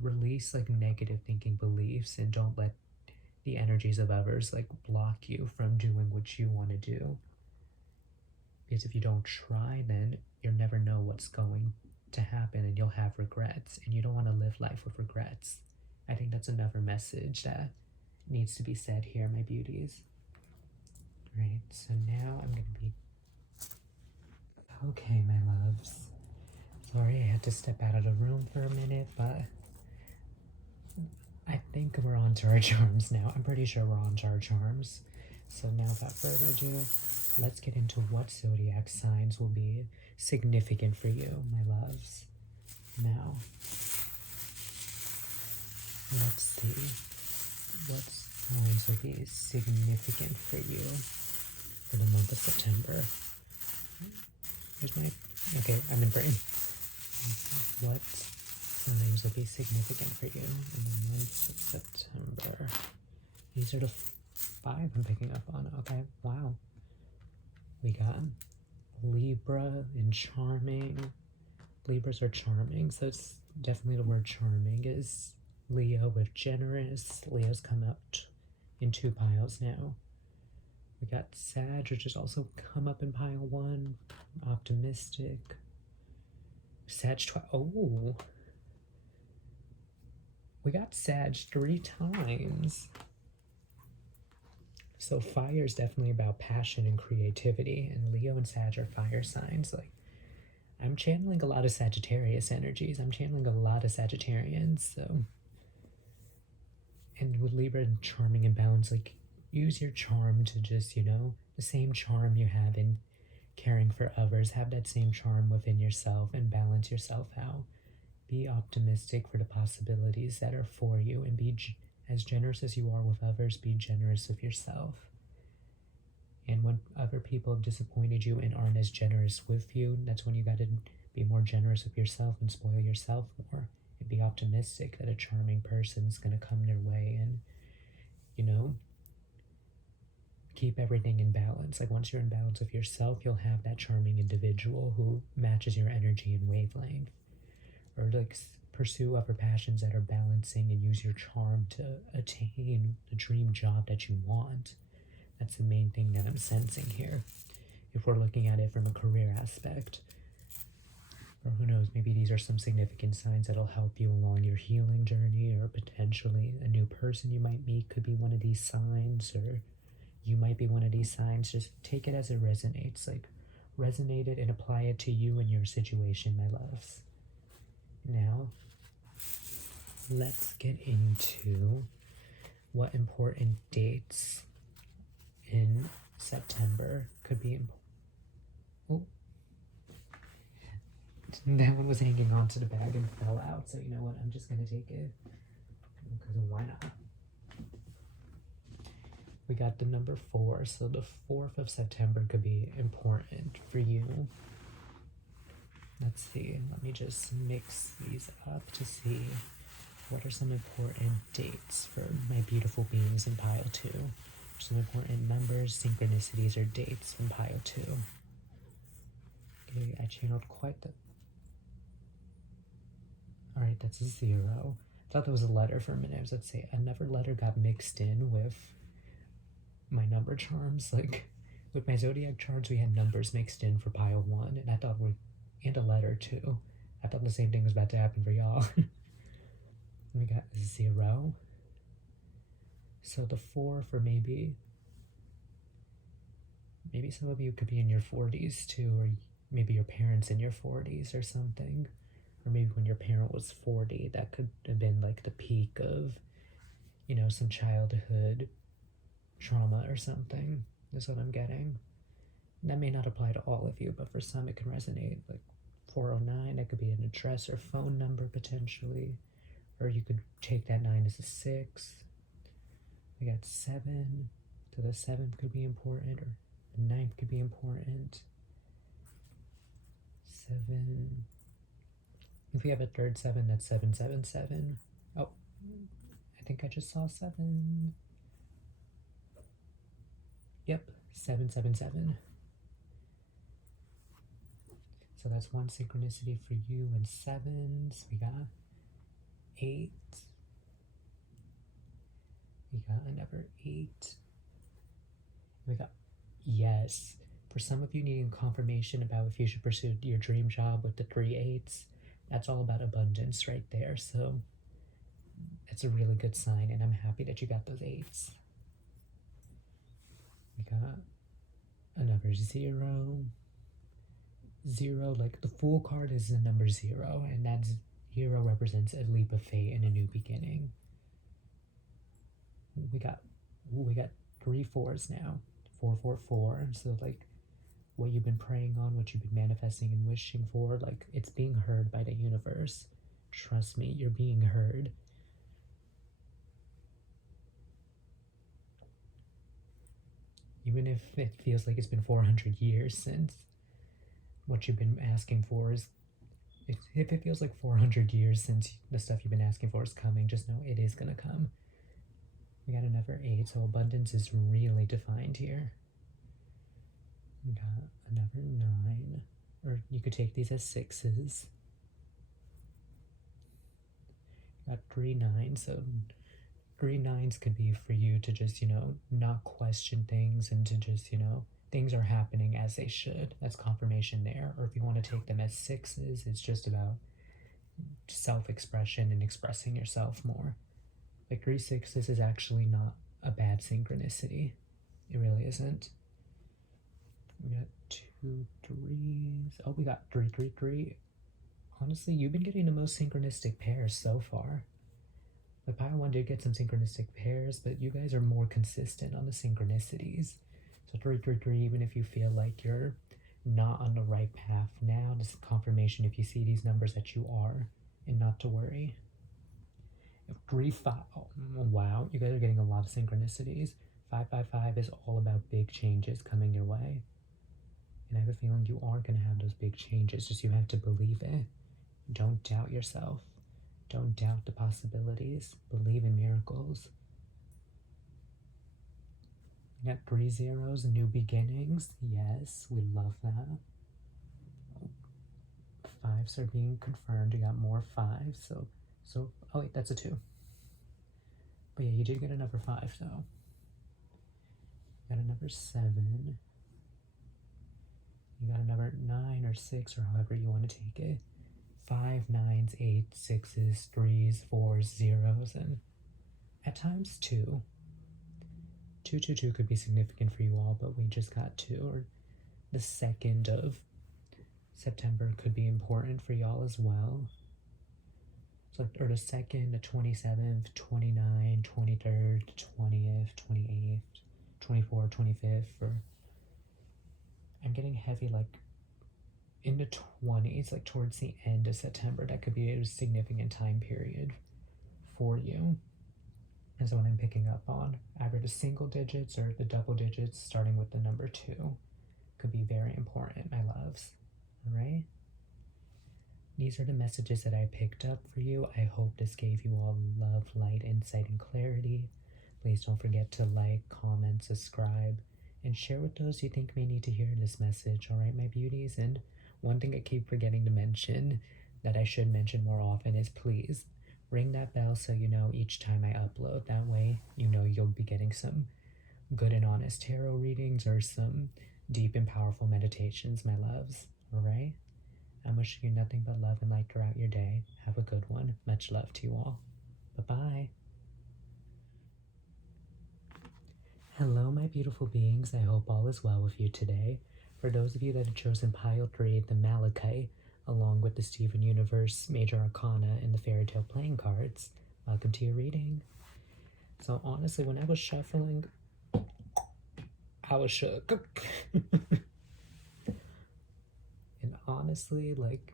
release like negative thinking beliefs and don't let the energies of others like block you from doing what you want to do. Because if you don't try, then you'll never know what's going to happen and you'll have regrets, and you don't want to live life with regrets. I think that's another message that needs to be said here, my beauties. Right, so now I'm going to be... Okay, my loves. Sorry I had to step out of the room for a minute, but I think we're on to our charms now. I'm pretty sure we're on to our charms. So now, without further ado, let's get into what zodiac signs will be significant for you, my loves. Now, let's see what signs will be significant for you for the month of September. Here's my... Okay, I'm in brain. What signs will be significant for you in the month of September? These are the 5 I'm picking up on. Okay, wow. We got Libra and charming. Libras are charming, so it's definitely the word charming is Leo with generous. Leo's come out in 2 piles now. We got Sag, which has also come up in pile 1. Optimistic. Sag oh. We got Sag 3 times. So fire is definitely about passion and creativity, and Leo and Sag are fire signs. Like, I'm channeling a lot of Sagittarius energies. I'm channeling a lot of Sagittarians, so. And with Libra and charming and balanced, like, use your charm to just, the same charm you have in caring for others, have that same charm within yourself and balance yourself out. Be optimistic for the possibilities that are for you, and be as generous as you are with others, be generous with yourself. And when other people have disappointed you and aren't as generous with you, that's when you got to be more generous with yourself and spoil yourself more. And be optimistic that a charming person's going to come their way and, keep everything in balance. Like, once you're in balance with yourself, you'll have that charming individual who matches your energy and wavelength. Or, like, pursue other passions that are balancing and use your charm to attain the dream job that you want. That's the main thing that I'm sensing here. If we're looking at it from a career aspect. Or who knows, maybe these are some significant signs that'll help you along your healing journey, or potentially a new person you might meet could be one of these signs, or you might be one of these signs. Just take it as it resonates. Like, resonated and apply it to you and your situation, my loves. Now, let's get into what important dates in September could be important. Oh, that one was hanging onto the bag and fell out, so you know what, I'm just gonna take it, because why not? We got the number 4, so the 4th of September could be important for you. Let's see, let me just mix these up to see what are some important dates for my beautiful beings in pile 2. Some important numbers, synchronicities, or dates in pile 2. Okay, I channeled quite the... Alright, that's a 0. I thought that was a letter for a minute. I was about to say, another letter got mixed in with my number charms. Like, with my zodiac charts, we had numbers mixed in for pile 1, and I thought and a letter too. I thought the same thing was about to happen for y'all. We got 0. So the 4 for maybe some of you could be in your 40s too, or maybe your parents in your 40s or something. Or maybe when your parent was 40, that could have been like the peak of, you know, some childhood trauma or something. That's what I'm getting. And that may not apply to all of you, but for some it can resonate. Like 409, that could be an address or phone number potentially. Or you could take that 9 as a 6. We got 7, so the 7th could be important, or the 9th could be important. 7. If we have a third 7, that's 777. Oh, I think I just saw 7. Yep, 777. So that's one synchronicity for you in 7s. We got 8. We got another 8. We got, yes. For some of you needing confirmation about if you should pursue your dream job with the 3 8s, that's all about abundance right there. So it's a really good sign, and I'm happy that you got those 8s. We got another 0. 0, like the Fool card is the number 0, and that 0 represents a leap of faith and a new beginning. We got 3 4s now. 444. So like what you've been praying on, what you've been manifesting and wishing for, like it's being heard by the universe. Trust me, you're being heard. Even if it feels like it's been 400 years since what you've been asking for is, if it feels like 400 years since the stuff you've been asking for is coming, just know it is going to come. We got another 8, so abundance is really defined here. We got another 9, or you could take these as 6s. Got 3 9s, so 3 9s could be for you to just, you know, not question things and to just, you know, things are happening as they should. That's confirmation there. Or if you want to take them as 6s, it's just about self-expression and expressing yourself more. Like 3 6s is actually not a bad synchronicity. It really isn't. We got 2 3s. Oh, we got 3 3 3. Honestly, you've been getting the most synchronistic pairs so far. The pile 1 did get some synchronistic pairs, but you guys are more consistent on the synchronicities. So 3 3 3, even if you feel like you're not on the right path now, this is confirmation if you see these numbers that you are, and not to worry. 3 5, oh, wow, you guys are getting a lot of synchronicities. 5 5 5 is all about big changes coming your way. And I have a feeling you are going to have those big changes, just you have to believe it. Don't doubt yourself. Don't doubt the possibilities. Believe in miracles. We got 3 zeros, new beginnings. Yes, we love that. 5s are being confirmed. You got more 5s. So, oh wait, that's a 2. But yeah, you did get another 5 though. Got another 7. You got another 9 or 6 or however you want to take it. 5 9s, 8 6s, 3s, 4s, 0s, and at times 2. 2 2 2 could be significant for you all, but we just got 2. Or the 2nd of September could be important for y'all as well. So, or the 2nd, the 27th, 29th, 23rd, 20th, 28th, 24th, 25th, or I'm getting heavy like in the 20s, like towards the end of September. That could be a significant time period for you. And so what I'm picking up on, either the single digits or the double digits starting with the number 2 could be very important, my loves. All right? These are the messages that I picked up for you. I hope this gave you all love, light, insight, and clarity. Please don't forget to like, comment, subscribe, and share with those you think may need to hear this message. All right, my beauties? And one thing I keep forgetting to mention that I should mention more often is please ring that bell so you know each time I upload. That way you know you'll be getting some good and honest tarot readings or some deep and powerful meditations, my loves. All right? I'm wishing you nothing but love and light throughout your day. Have a good one. Much love to you all. Bye-bye. Hello, my beautiful beings. I hope all is well with you today. For those of you that have chosen pile 3, the Malachite, along with the Steven Universe, Major Arcana, and the Fairy Tale playing cards, welcome to your reading. So honestly, when I was shuffling, I was shook. And honestly, like,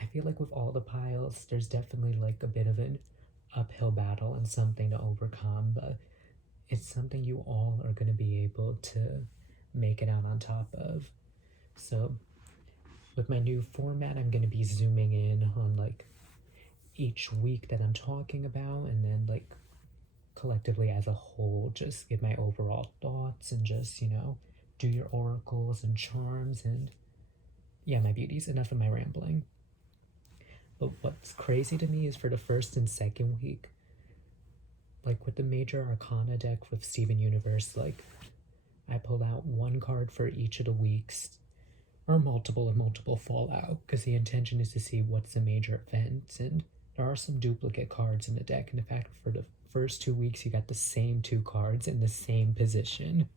I feel like with all the piles, there's definitely like a bit of an uphill battle and something to overcome, but it's something you all are going to be able to make it out on top of. So with my new format, I'm going to be zooming in on like each week that I'm talking about, and then like collectively as a whole, just give my overall thoughts and just, you know, do your oracles and charms. And yeah, my beauties, enough of my rambling. But what's crazy to me is for the first and second week, like with the Major Arcana deck with Steven Universe, like I pulled out one card for each of the weeks, or multiple fall out, because the intention is to see what's the major event. And there are some duplicate cards in the deck, and in fact for the first 2 weeks you got the same 2 cards in the same position.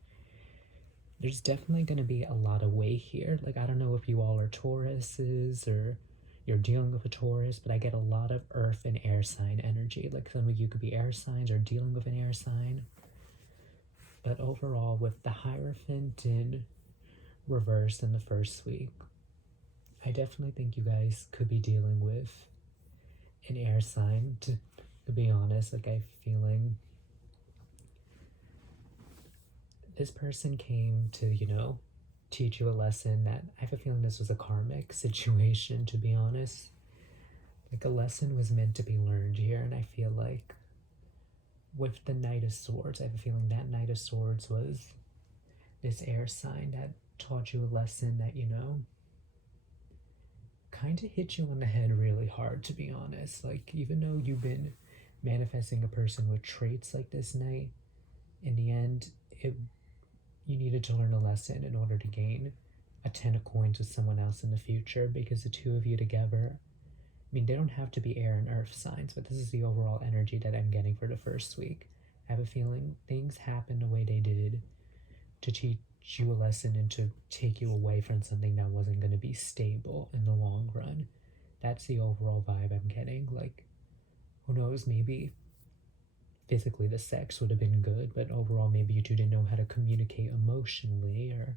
There's definitely going to be a lot of weight here. Like, I don't know if you all are Tauruses or you're dealing with a Taurus, but I get a lot of earth and air sign energy. Like, some of you could be air signs or dealing with an air sign. But overall, with the Hierophant in reverse in the first week, I definitely think you guys could be dealing with an air sign, to be honest. Like, I'm feeling this person came to, you know, teach you a lesson that I have a feeling this was a karmic situation, to be honest. Like, a lesson was meant to be learned here, and I feel like with the Knight of Swords, I have a feeling that Knight of Swords was this air sign that taught you a lesson that, you know, kind of hit you on the head really hard, to be honest. Like, even though you've been manifesting a person with traits like this Knight, in the end, you needed to learn a lesson in order to gain a 10 of coins with someone else in the future, because the two of you together, I mean, they don't have to be air and earth signs, but this is the overall energy that I'm getting for the first week. I have a feeling things happened the way they did to teach you a lesson and to take you away from something that wasn't going to be stable in the long run. That's the overall vibe I'm getting. Like, who knows, maybe physically the sex would have been good, but overall maybe you two didn't know how to communicate emotionally, or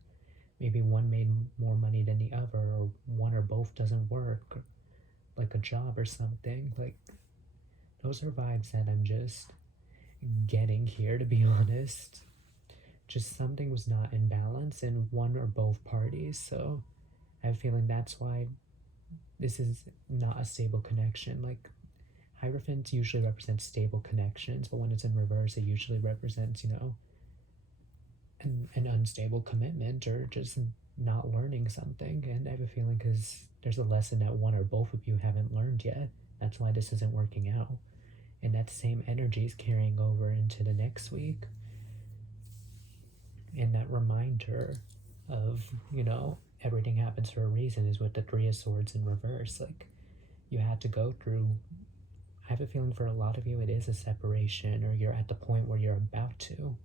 maybe one made more money than the other, or one or both doesn't work, or like a job or something. Like, those are vibes that I'm just getting here, to be honest. Just something was not in balance in one or both parties. So I have a feeling that's why this is not a stable connection. Like, Hierophant usually represents stable connections, but when it's in reverse, it usually represents, you know, an unstable commitment or just not learning something. And I have a feeling because there's a lesson that one or both of you haven't learned yet. That's why this isn't working out. And that same energy is carrying over into the next week. And that reminder of, you know, everything happens for a reason is with the Three of Swords in reverse. Like, you had to go through, I have a feeling for a lot of you it is a separation, or you're at the point where you're about to.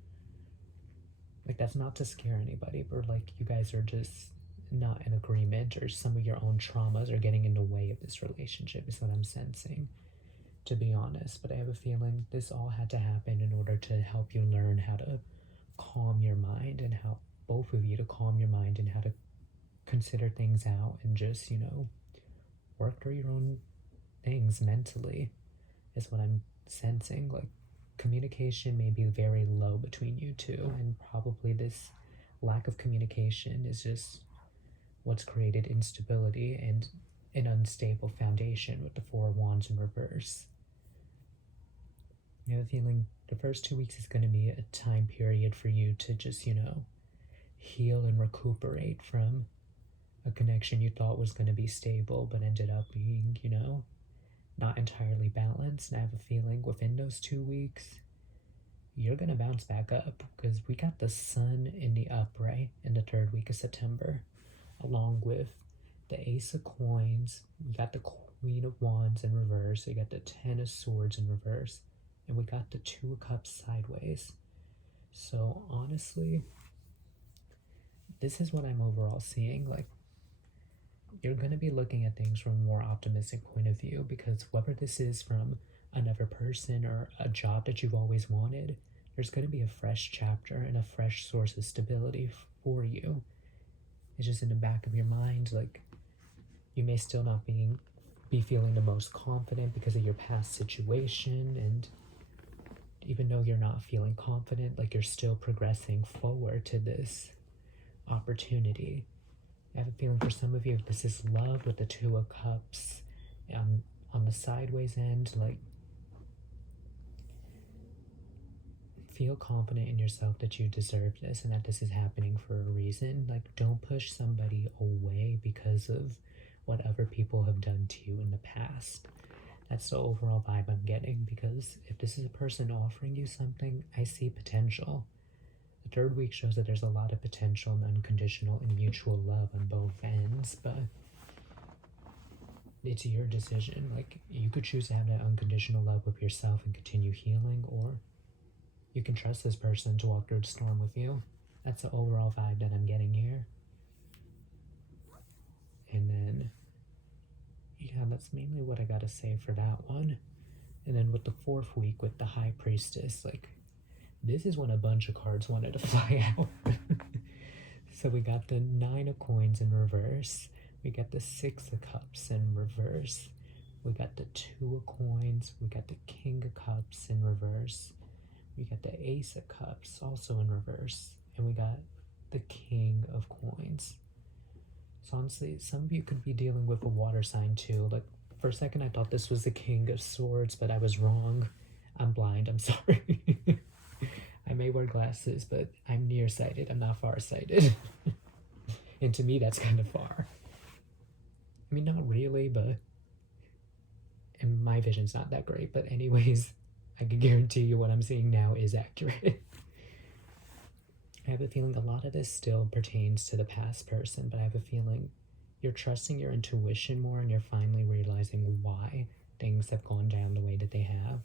Like, that's not to scare anybody, but like, you guys are just not in agreement, or some of your own traumas are getting in the way of this relationship, is what I'm sensing, to be honest. But I have a feeling this all had to happen in order to help you learn how to calm your mind, and how both of you to calm your mind, and how to consider things out, and just, work through your own things mentally, is what I'm sensing. Like, communication may be very low between you two, and probably this lack of communication is just what's created instability and an unstable foundation with the Four of Wands in reverse. I have a feeling the first 2 weeks is going to be a time period for you to just, heal and recuperate from a connection you thought was going to be stable, but ended up being, not entirely balanced. And I have a feeling within those 2 weeks, you're going to bounce back up, because we got the Sun in the upright in the 3rd week of September, along with the Ace of Coins. We got the Queen of Wands in reverse. We got the Ten of Swords in reverse. And we got the Two of Cups sideways. So honestly, this is what I'm overall seeing. Like, you're going to be looking at things from a more optimistic point of view, because whether this is from another person or a job that you've always wanted, there's going to be a fresh chapter and a fresh source of stability for you. It's just in the back of your mind, like, you may still not be feeling the most confident because of your past situation, and even though you're not feeling confident, like, you're still progressing forward to this opportunity. I have a feeling for some of you, this is love with the Two of Cups on the sideways end. Like, feel confident in yourself that you deserve this and that this is happening for a reason. Like, don't push somebody away because of what other people have done to you in the past. That's the overall vibe I'm getting, because if this is a person offering you something, I see potential. The 3rd week shows that there's a lot of potential and unconditional and mutual love on both ends, but it's your decision. Like, you could choose to have that unconditional love with yourself and continue healing, or you can trust this person to walk through the storm with you. That's the overall vibe that I'm getting here. And then, yeah, that's mainly what I gotta say for that one. And then with the 4th week, with the High Priestess, like, this is when a bunch of cards wanted to fly out. So we got the Nine of Coins in reverse. We got the Six of Cups in reverse. We got the Two of Coins. We got the King of Cups in reverse. We got the Ace of Cups also in reverse. And we got the King of Coins. So honestly, some of you could be dealing with a water sign too. Like, for a second I thought this was the King of Swords, but I was wrong. I'm blind, I'm sorry. I may wear glasses, but I'm nearsighted, I'm not farsighted. And to me, that's kind of far. I mean, not really, but... and my vision's not that great, but anyways, I can guarantee you what I'm seeing now is accurate. I have a feeling a lot of this still pertains to the past person, but I have a feeling you're trusting your intuition more, and you're finally realizing why things have gone down the way that they have.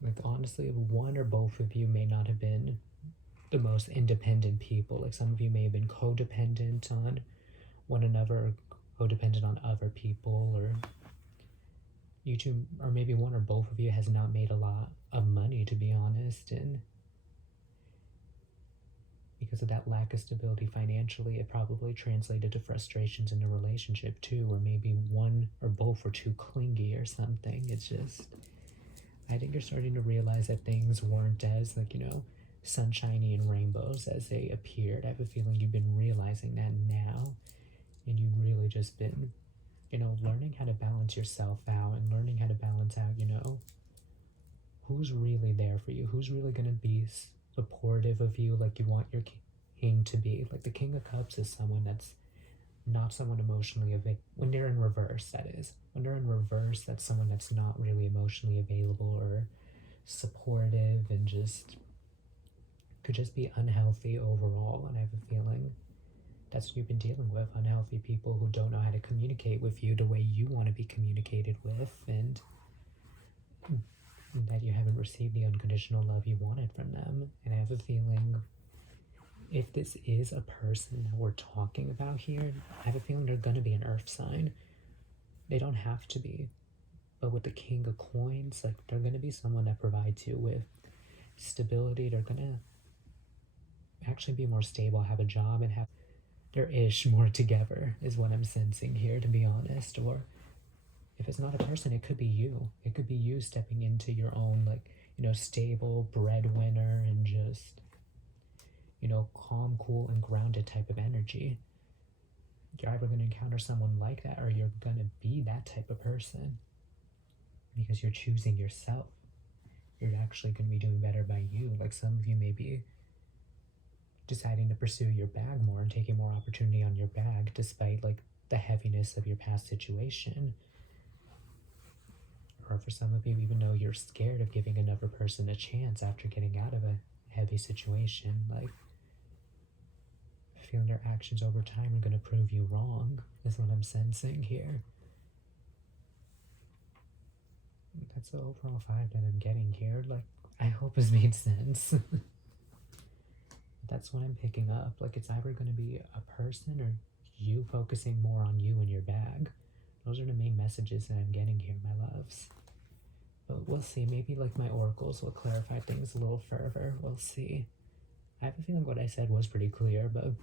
Like, honestly, one or both of you may not have been the most independent people. Like, some of you may have been codependent on one another, or codependent on other people, or you two, or maybe one or both of you has not made a lot of money, to be honest, and because of that lack of stability financially, it probably translated to frustrations in the relationship too, or maybe one or both were too clingy or something. It's just, I think you're starting to realize that things weren't as, like, sunshiny and rainbows as they appeared. I have a feeling you've been realizing that now, and you've really just been, learning how to balance yourself out, and learning how to balance out, who's really there for you, who's really going to be supportive of you like you want your king to be. Like, the King of Cups is someone that's not someone emotionally available. When they're in reverse, that is. When they're in reverse, that's someone that's not really emotionally available or supportive, and just could just be unhealthy overall. And I have a feeling that's what you've been dealing with, unhealthy people who don't know how to communicate with you the way you want to be communicated with. And that you haven't received the unconditional love you wanted from them. And I have a feeling if this is a person that we're talking about here, I have a feeling they're going to be an earth sign. They don't have to be. But with the King of Coins, like, they're going to be someone that provides you with stability. They're going to actually be more stable, have a job, and have their ish more together, is what I'm sensing here, to be honest. Or if it's not a person, it could be you. It could be you stepping into your own, like, stable breadwinner and just, calm, cool, and grounded type of energy. You're either going to encounter someone like that, or you're going to be that type of person because you're choosing yourself. You're actually going to be doing better by you. Like, some of you may be deciding to pursue your bag more and taking more opportunity on your bag despite, like, the heaviness of your past situation. Or for some of you, even though you're scared of giving another person a chance after getting out of a heavy situation, like, feeling their actions over time are going to prove you wrong, is what I'm sensing here. That's the overall vibe that I'm getting here. Like, I hope this made sense. That's what I'm picking up. Like, it's either going to be a person or you focusing more on you and your bag. Those are the main messages that I'm getting here, my loves. But we'll see. Maybe, like, my oracles will clarify things a little further. We'll see. I have a feeling what I said was pretty clear, but,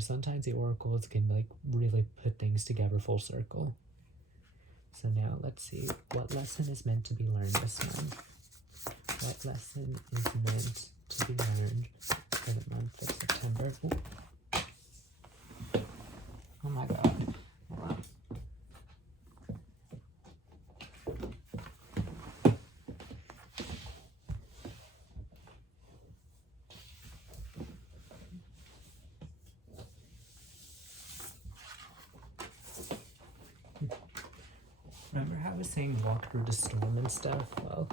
sometimes the oracles can, like, really put things together full circle. So now, let's see. What lesson is meant to be learned this month? What lesson is meant to be learned for the month of September? Ooh. Oh my god. Wow. Remember how I was saying walk through the storm and stuff? Well,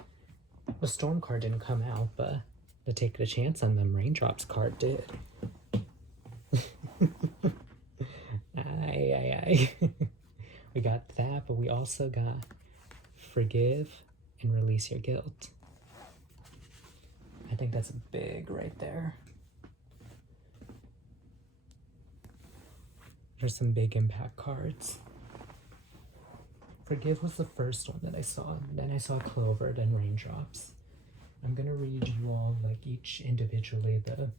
the storm card didn't come out, but the take a chance on them raindrops card did. Aye. We got that, but we also got forgive and release your guilt. I think that's big right there. There's some big impact cards. Forgive was the first one that I saw. Then I saw Clover, then Raindrops. I'm going to read you all, like, each individually the...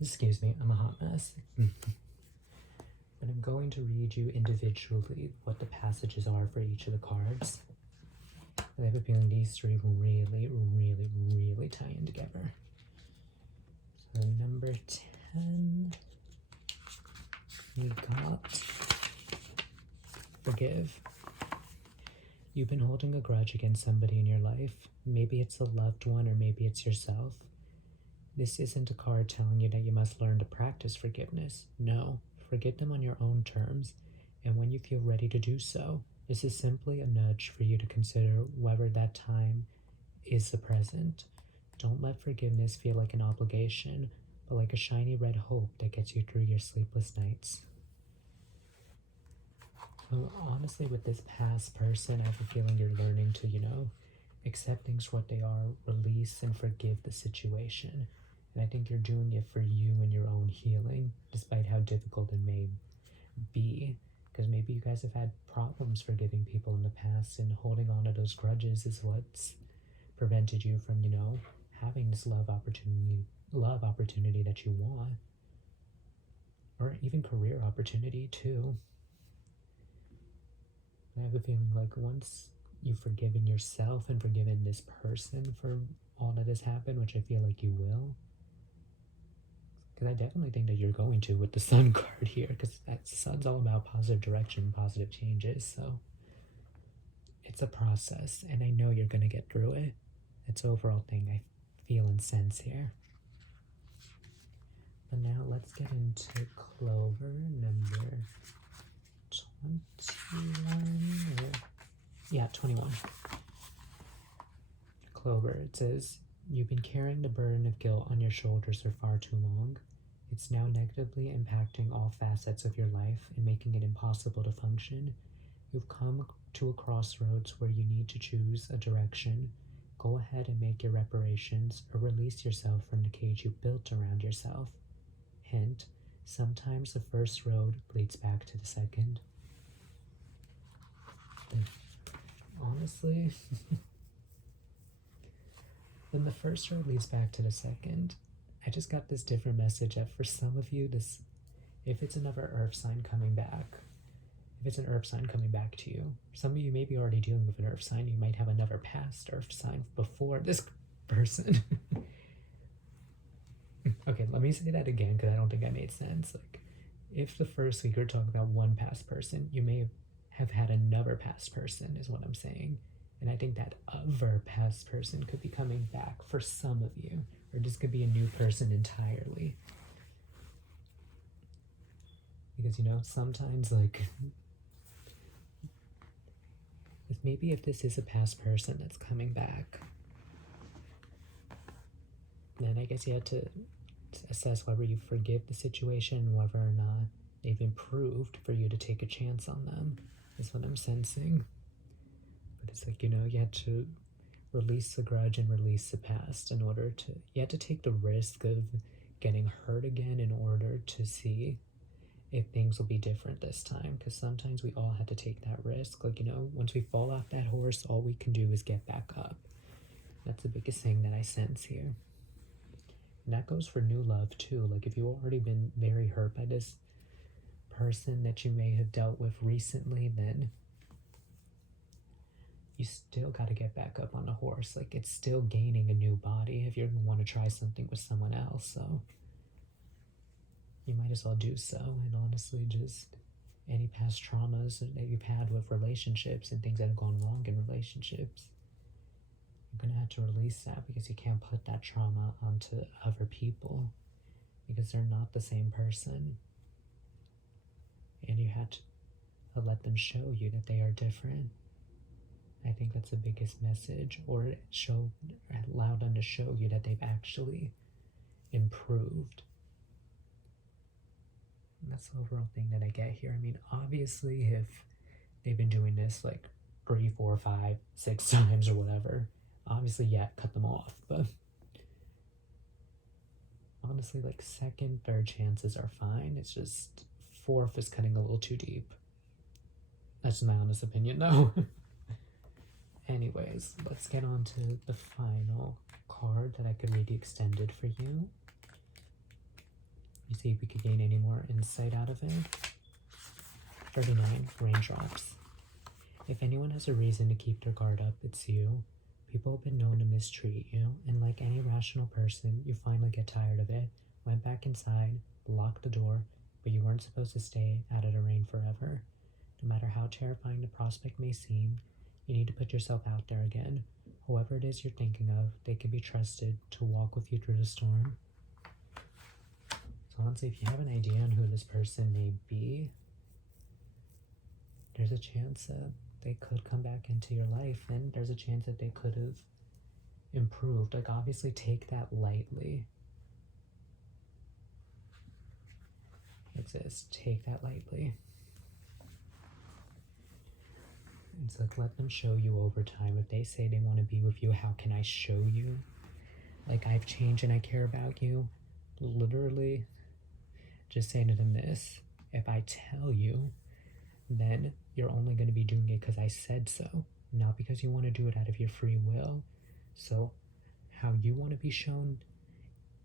Excuse me, I'm a hot mess. But I'm going to read you individually what the passages are for each of the cards. I have a feeling these three will really, really, really tie in together. So number 10, we got forgive. You've been holding a grudge against somebody in your life. Maybe it's a loved one or maybe it's yourself. This isn't a card telling you that you must learn to practice forgiveness. No, forgive them on your own terms and when you feel ready to do so. This is simply a nudge for you to consider whether that time is the present. Don't let forgiveness feel like an obligation, but like a shiny red hope that gets you through your sleepless nights. Well, honestly, with this past person, I have a feeling you're learning to, accept things for what they are, release and forgive the situation. And I think you're doing it for you and your own healing, despite how difficult it may be. Because maybe you guys have had problems forgiving people in the past, and holding on to those grudges is what's prevented you from, having this love opportunity that you want. Or even career opportunity, too. I have a feeling like once you've forgiven yourself and forgiven this person for all that has happened, which I feel like you will, because I definitely think that you're going to with the Sun card here, because that Sun's all about positive direction, positive changes, so it's a process, and I know you're going to get through it. It's the overall thing I feel and sense here. But now let's get into Clover number 21. Clover, it says, you've been carrying the burden of guilt on your shoulders for far too long. It's now negatively impacting all facets of your life and making it impossible to function. You've come to a crossroads where you need to choose a direction. Go ahead and make your reparations or release yourself from the cage you built around yourself. Hint, sometimes the first road leads back to the second. Honestly, when the first road leads back to the second, I just got this different message that for some of you, if it's another earth sign coming back, if it's an earth sign coming back to you, some of you may be already dealing with an earth sign. You might have another past earth sign before this person. Okay, let me say that again because I don't think I made sense. Like, if the first week we're talking about one past person, you may have had another past person, is what I'm saying. And I think that other past person could be coming back for some of you, or this could be a new person entirely. Because, sometimes, like, maybe if this is a past person that's coming back, then I guess you have to assess whether you forgive the situation, whether or not they've improved for you to take a chance on them, is what I'm sensing. But it's like, you have to release the grudge and release the past in order to, you have to take the risk of getting hurt again in order to see if things will be different this time. Because sometimes we all have to take that risk. Like, once we fall off that horse, all we can do is get back up. That's the biggest thing that I sense here. And that goes for new love too. Like, if you've already been very hurt by this person that you may have dealt with recently, then you still got to get back up on the horse. Like, it's still gaining a new body if you want to try something with someone else. So you might as well do so. And honestly, just any past traumas that you've had with relationships and things that have gone wrong in relationships, you're going to have to release that, because you can't put that trauma onto other people because they're not the same person. And you have to let them show you that they are different. I think that's the biggest message, or allow them to show you that they've actually improved. And that's the overall thing that I get here. I mean, obviously, if they've been doing this like 3, 4, 5, 6 times or whatever, obviously, yeah, cut them off. But honestly, like, second, third chances are fine. It's just fourth is cutting a little too deep. That's my honest opinion, though. Anyways, let's get on to the final card that I could read extended for you. You see if we could gain any more insight out of it. 39, raindrops. If anyone has a reason to keep their guard up, it's you. People have been known to mistreat you, and like any rational person, you finally get tired of it, went back inside, locked the door, but you weren't supposed to stay out of the rain forever. No matter how terrifying the prospect may seem, you need to put yourself out there again. Whoever it is you're thinking of, they can be trusted to walk with you through the storm. So honestly, if you have an idea on who this person may be, there's a chance that they could come back into your life, and there's a chance that they could have improved. Like, obviously, take that lightly. It says, take that lightly. It's like, let them show you over time. If they say they want to be with you, how can I show you? Like, I've changed and I care about you. Literally, just say to them this: if I tell you, then you're only going to be doing it because I said so, not because you want to do it out of your free will. So, how you want to be shown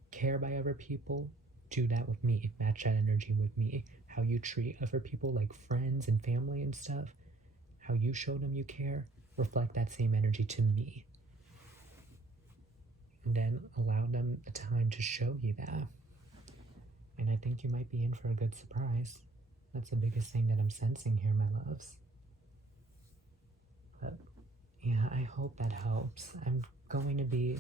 care by other people, do that with me. Match that energy with me. How you treat other people, like friends and family and stuff, how you show them you care, reflect that same energy to me. And then allow them the time to show you that. And I think you might be in for a good surprise. That's the biggest thing that I'm sensing here, my loves. But yeah, I hope that helps. I'm going to be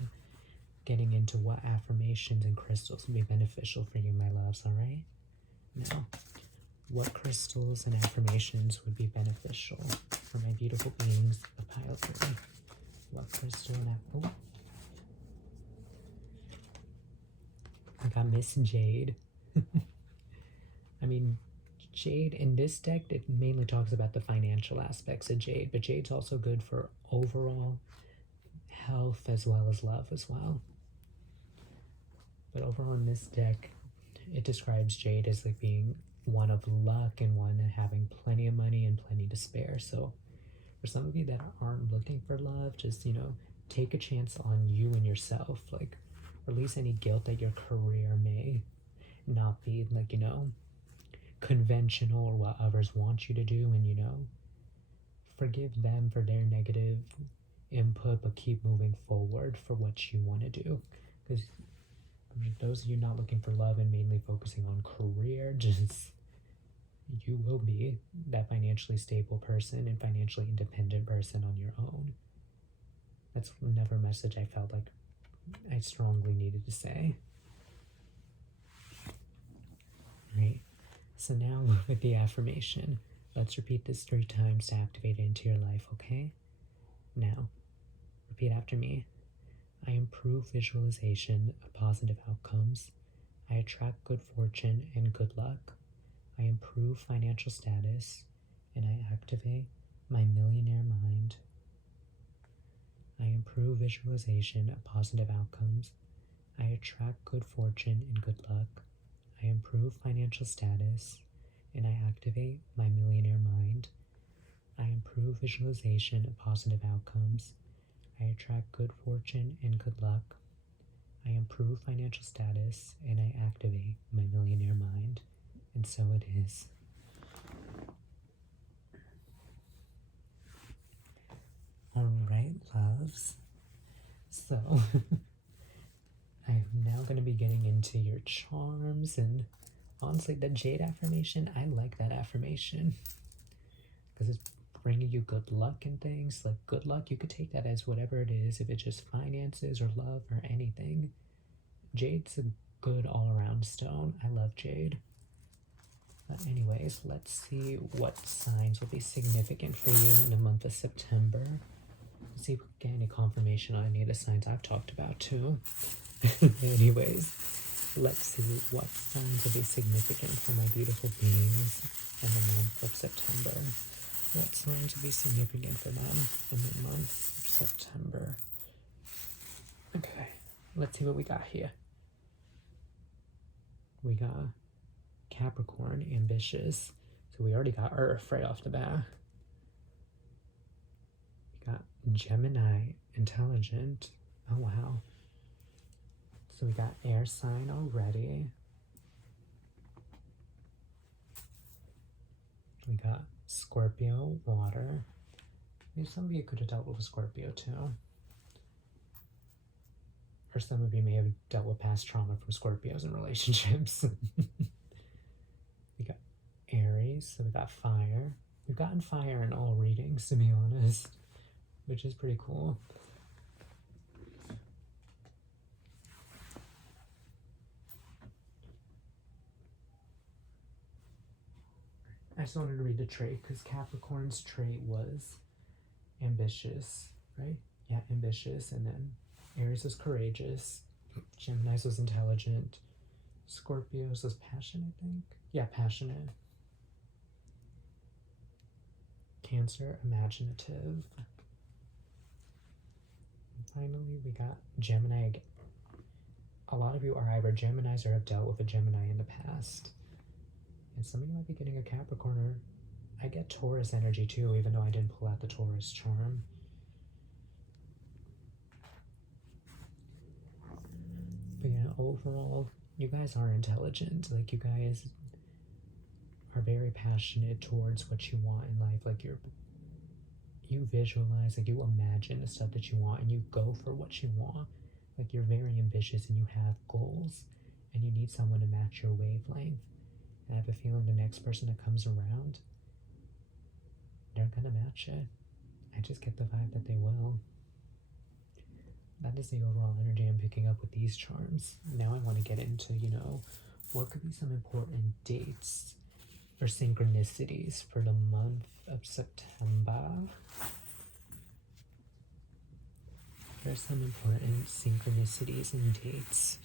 getting into what affirmations and crystals will be beneficial for you, my loves, alright? Now, what crystals and affirmations would be beneficial for my beautiful beings, the pile 3? What crystal and apple? I got Miss Jade. I mean, Jade, in this deck, it mainly talks about the financial aspects of Jade, but Jade's also good for overall health as well as love as well. But overall in this deck, it describes Jade as like being one of luck and one having plenty of money and plenty to spare. So for some of you that aren't looking for love, just, take a chance on you and yourself, like release any guilt that your career may not be like, conventional or what others want you to do, and forgive them for their negative input, but keep moving forward for what you want to do. Because those of you not looking for love and mainly focusing on career, just you will be that financially stable person and financially independent person on your own. That's never a message I felt like I strongly needed to say. Right. So now with the affirmation, let's repeat this 3 times to activate it into your life, okay? Now, repeat after me. I improve visualization of positive outcomes. I attract good fortune and good luck. I improve financial status, and I activate my millionaire mind. I improve visualization of positive outcomes. I attract good fortune and good luck. I improve financial status, and I activate my millionaire mind. I improve visualization of positive outcomes. I attract good fortune and good luck. I improve financial status, and I activate my millionaire mind. And so it is. Alright, loves. So, I'm now going to be getting into your charms, and honestly, the Jade affirmation, I like that affirmation. Because it's bringing you good luck and things. Like, good luck, you could take that as whatever it is, if it's just finances or love or anything. Jade's a good all-around stone. I love Jade. But anyways, let's see what signs will be significant for you in the month of September. Let's see if we can get any confirmation on any of the signs I've talked about too. Anyways, let's see what signs will be significant for my beautiful beings in the month of September. What signs will be significant for them in the month of September? Okay, let's see what we got here. We got Capricorn, ambitious. So we already got Earth right off the bat. We got Gemini, intelligent. Oh, wow. So we got air sign already. We got Scorpio, water. Maybe some of you could have dealt with Scorpio too. Or some of you may have dealt with past trauma from Scorpios in relationships. We got Aries, so we got fire. We've gotten fire in all readings, to be honest, which is pretty cool. I just wanted to read the trait because Capricorn's trait was ambitious, right? Yeah, ambitious. And then Aries was courageous. Gemini's was intelligent. Scorpios was passionate, I think. Yeah, passionate. Cancer, imaginative. And finally, we got Gemini again. A lot of you are either Geminis or have dealt with a Gemini in the past. And some of you might be getting a Capricorn, or I get Taurus energy too, even though I didn't pull out the Taurus charm. But yeah, overall, you guys are intelligent. Like, you guys are very passionate towards what you want in life. Like, you visualize, like, you imagine the stuff that you want, and you go for what you want. Like, you're very ambitious, and you have goals, and you need someone to match your wavelength. And I have a feeling the next person that comes around, they're gonna match it. I just get the vibe that they will. That is the overall energy I'm picking up with these charms. Now I want to get into, what could be some important dates or synchronicities for the month of September. There's some important synchronicities and dates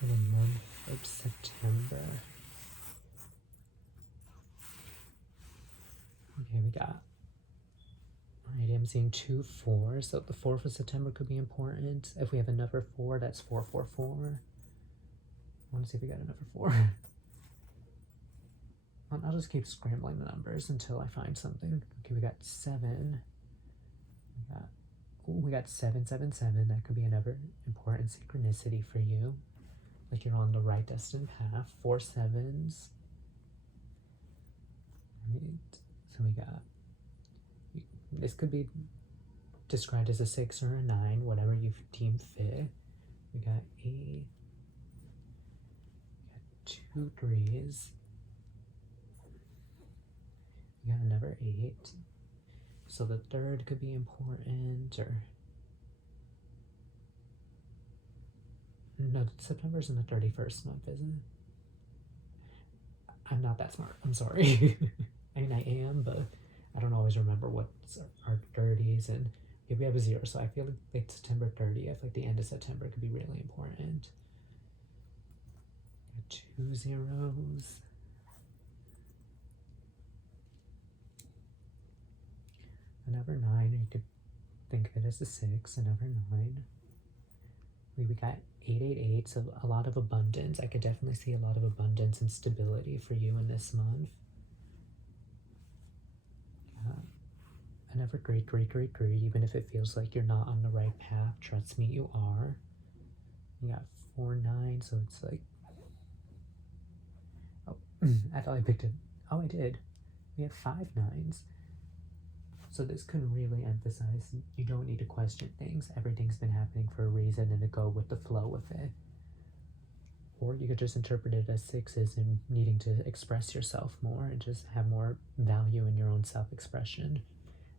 for the month of September. Okay, we got. Alrighty, I'm seeing 2 4, so the 4th of September could be important. If we have another 4, that's 444. I want to see if we got another 4. I'll just keep scrambling the numbers until I find something. Okay, we got 7. We got 777. That could be another important synchronicity for you. Like you're on the right destined path. 4 7s. Right. So we got. This could be described as a 6 or a 9, whatever you deem fit. We got 8. We got 2 3s. We got another 8. So the 3rd could be important, or no, September's in the 31st month, isn't it? I'm not that smart. I'm sorry. I mean, I am, but I don't always remember what our 30s, and we have a 0, so I feel like September 30th, like the end of September, could be really important. 2 zeros. Another 9, you could think of it as a 6, another 9. We got 888, so a lot of abundance. I could definitely see a lot of abundance and stability for you in this month. Another great, even if it feels like you're not on the right path, trust me, you are. You got 4 9, so it's like, oh, I thought I picked it. Oh, I did. We have 5 9s. So this could really emphasize you don't need to question things. Everything's been happening for a reason, and to go with the flow with it. Or you could just interpret it as 6s and needing to express yourself more and just have more value in your own self-expression.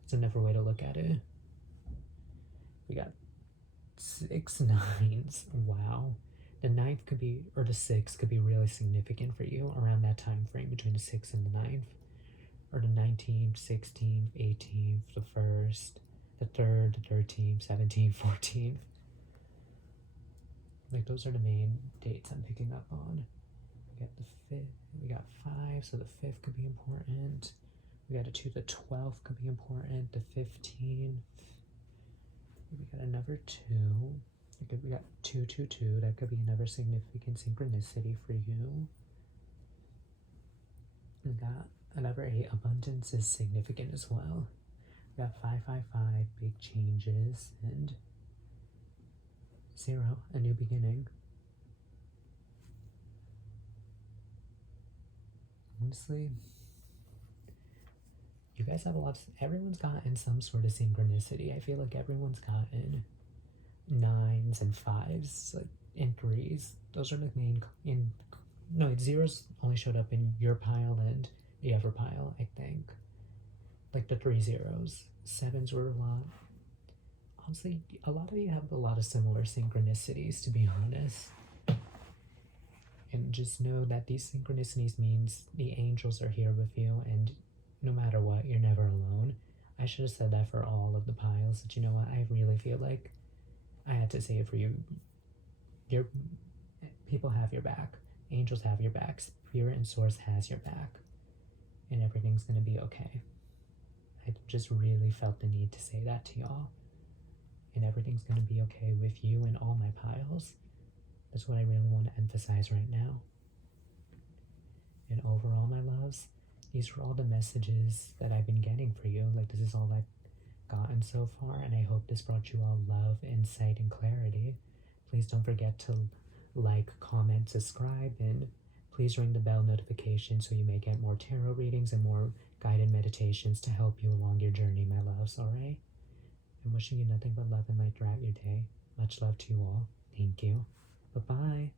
It's another way to look at it. We got 6 9s. Wow. The 9th could be, or the 6th could be really significant for you around that time frame between the 6th and the 9th. Or the 19th, 16th, 18th, the 1st, the 3rd, the 13th, 17th, 14th. Like, those are the main dates I'm picking up on. We got the 5th, we got 5, so the 5th could be important. We got a 2, the 12th could be important, the 15th. We got another 2. We got 2, 2, 2. That could be another significant synchronicity for you. We got another 8. Abundance is significant as well. We got 5, 5, 5. Big changes. And 0. A new beginning. Honestly, you guys have a lot. Everyone's gotten some sort of synchronicity. I feel like everyone's gotten 9s and 5s, like, and 3s. Those are the main. No, 0s only showed up in your pile and the other pile, I think. Like the 3 zeros. 7s were a lot. Honestly, a lot of you have a lot of similar synchronicities, to be honest. And just know that these synchronicities means the angels are here with you, and no matter what, you're never alone. I should have said that for all of the piles, but you know what? I really feel like I had to say it for you. People have your back. Angels have your back. Spirit and Source has your back. And everything's going to be okay. I just really felt the need to say that to y'all. And everything's going to be okay with you and all my piles. That's what I really want to emphasize right now. And overall, my loves, these are all the messages that I've been getting for you. Like, this is all I've gotten so far, and I hope this brought you all love, insight, and clarity. Please don't forget to like, comment, subscribe, and please ring the bell notification so you may get more tarot readings and more guided meditations to help you along your journey, my loves, alright? I'm wishing you nothing but love and light throughout your day. Much love to you all. Thank you. Bye-bye.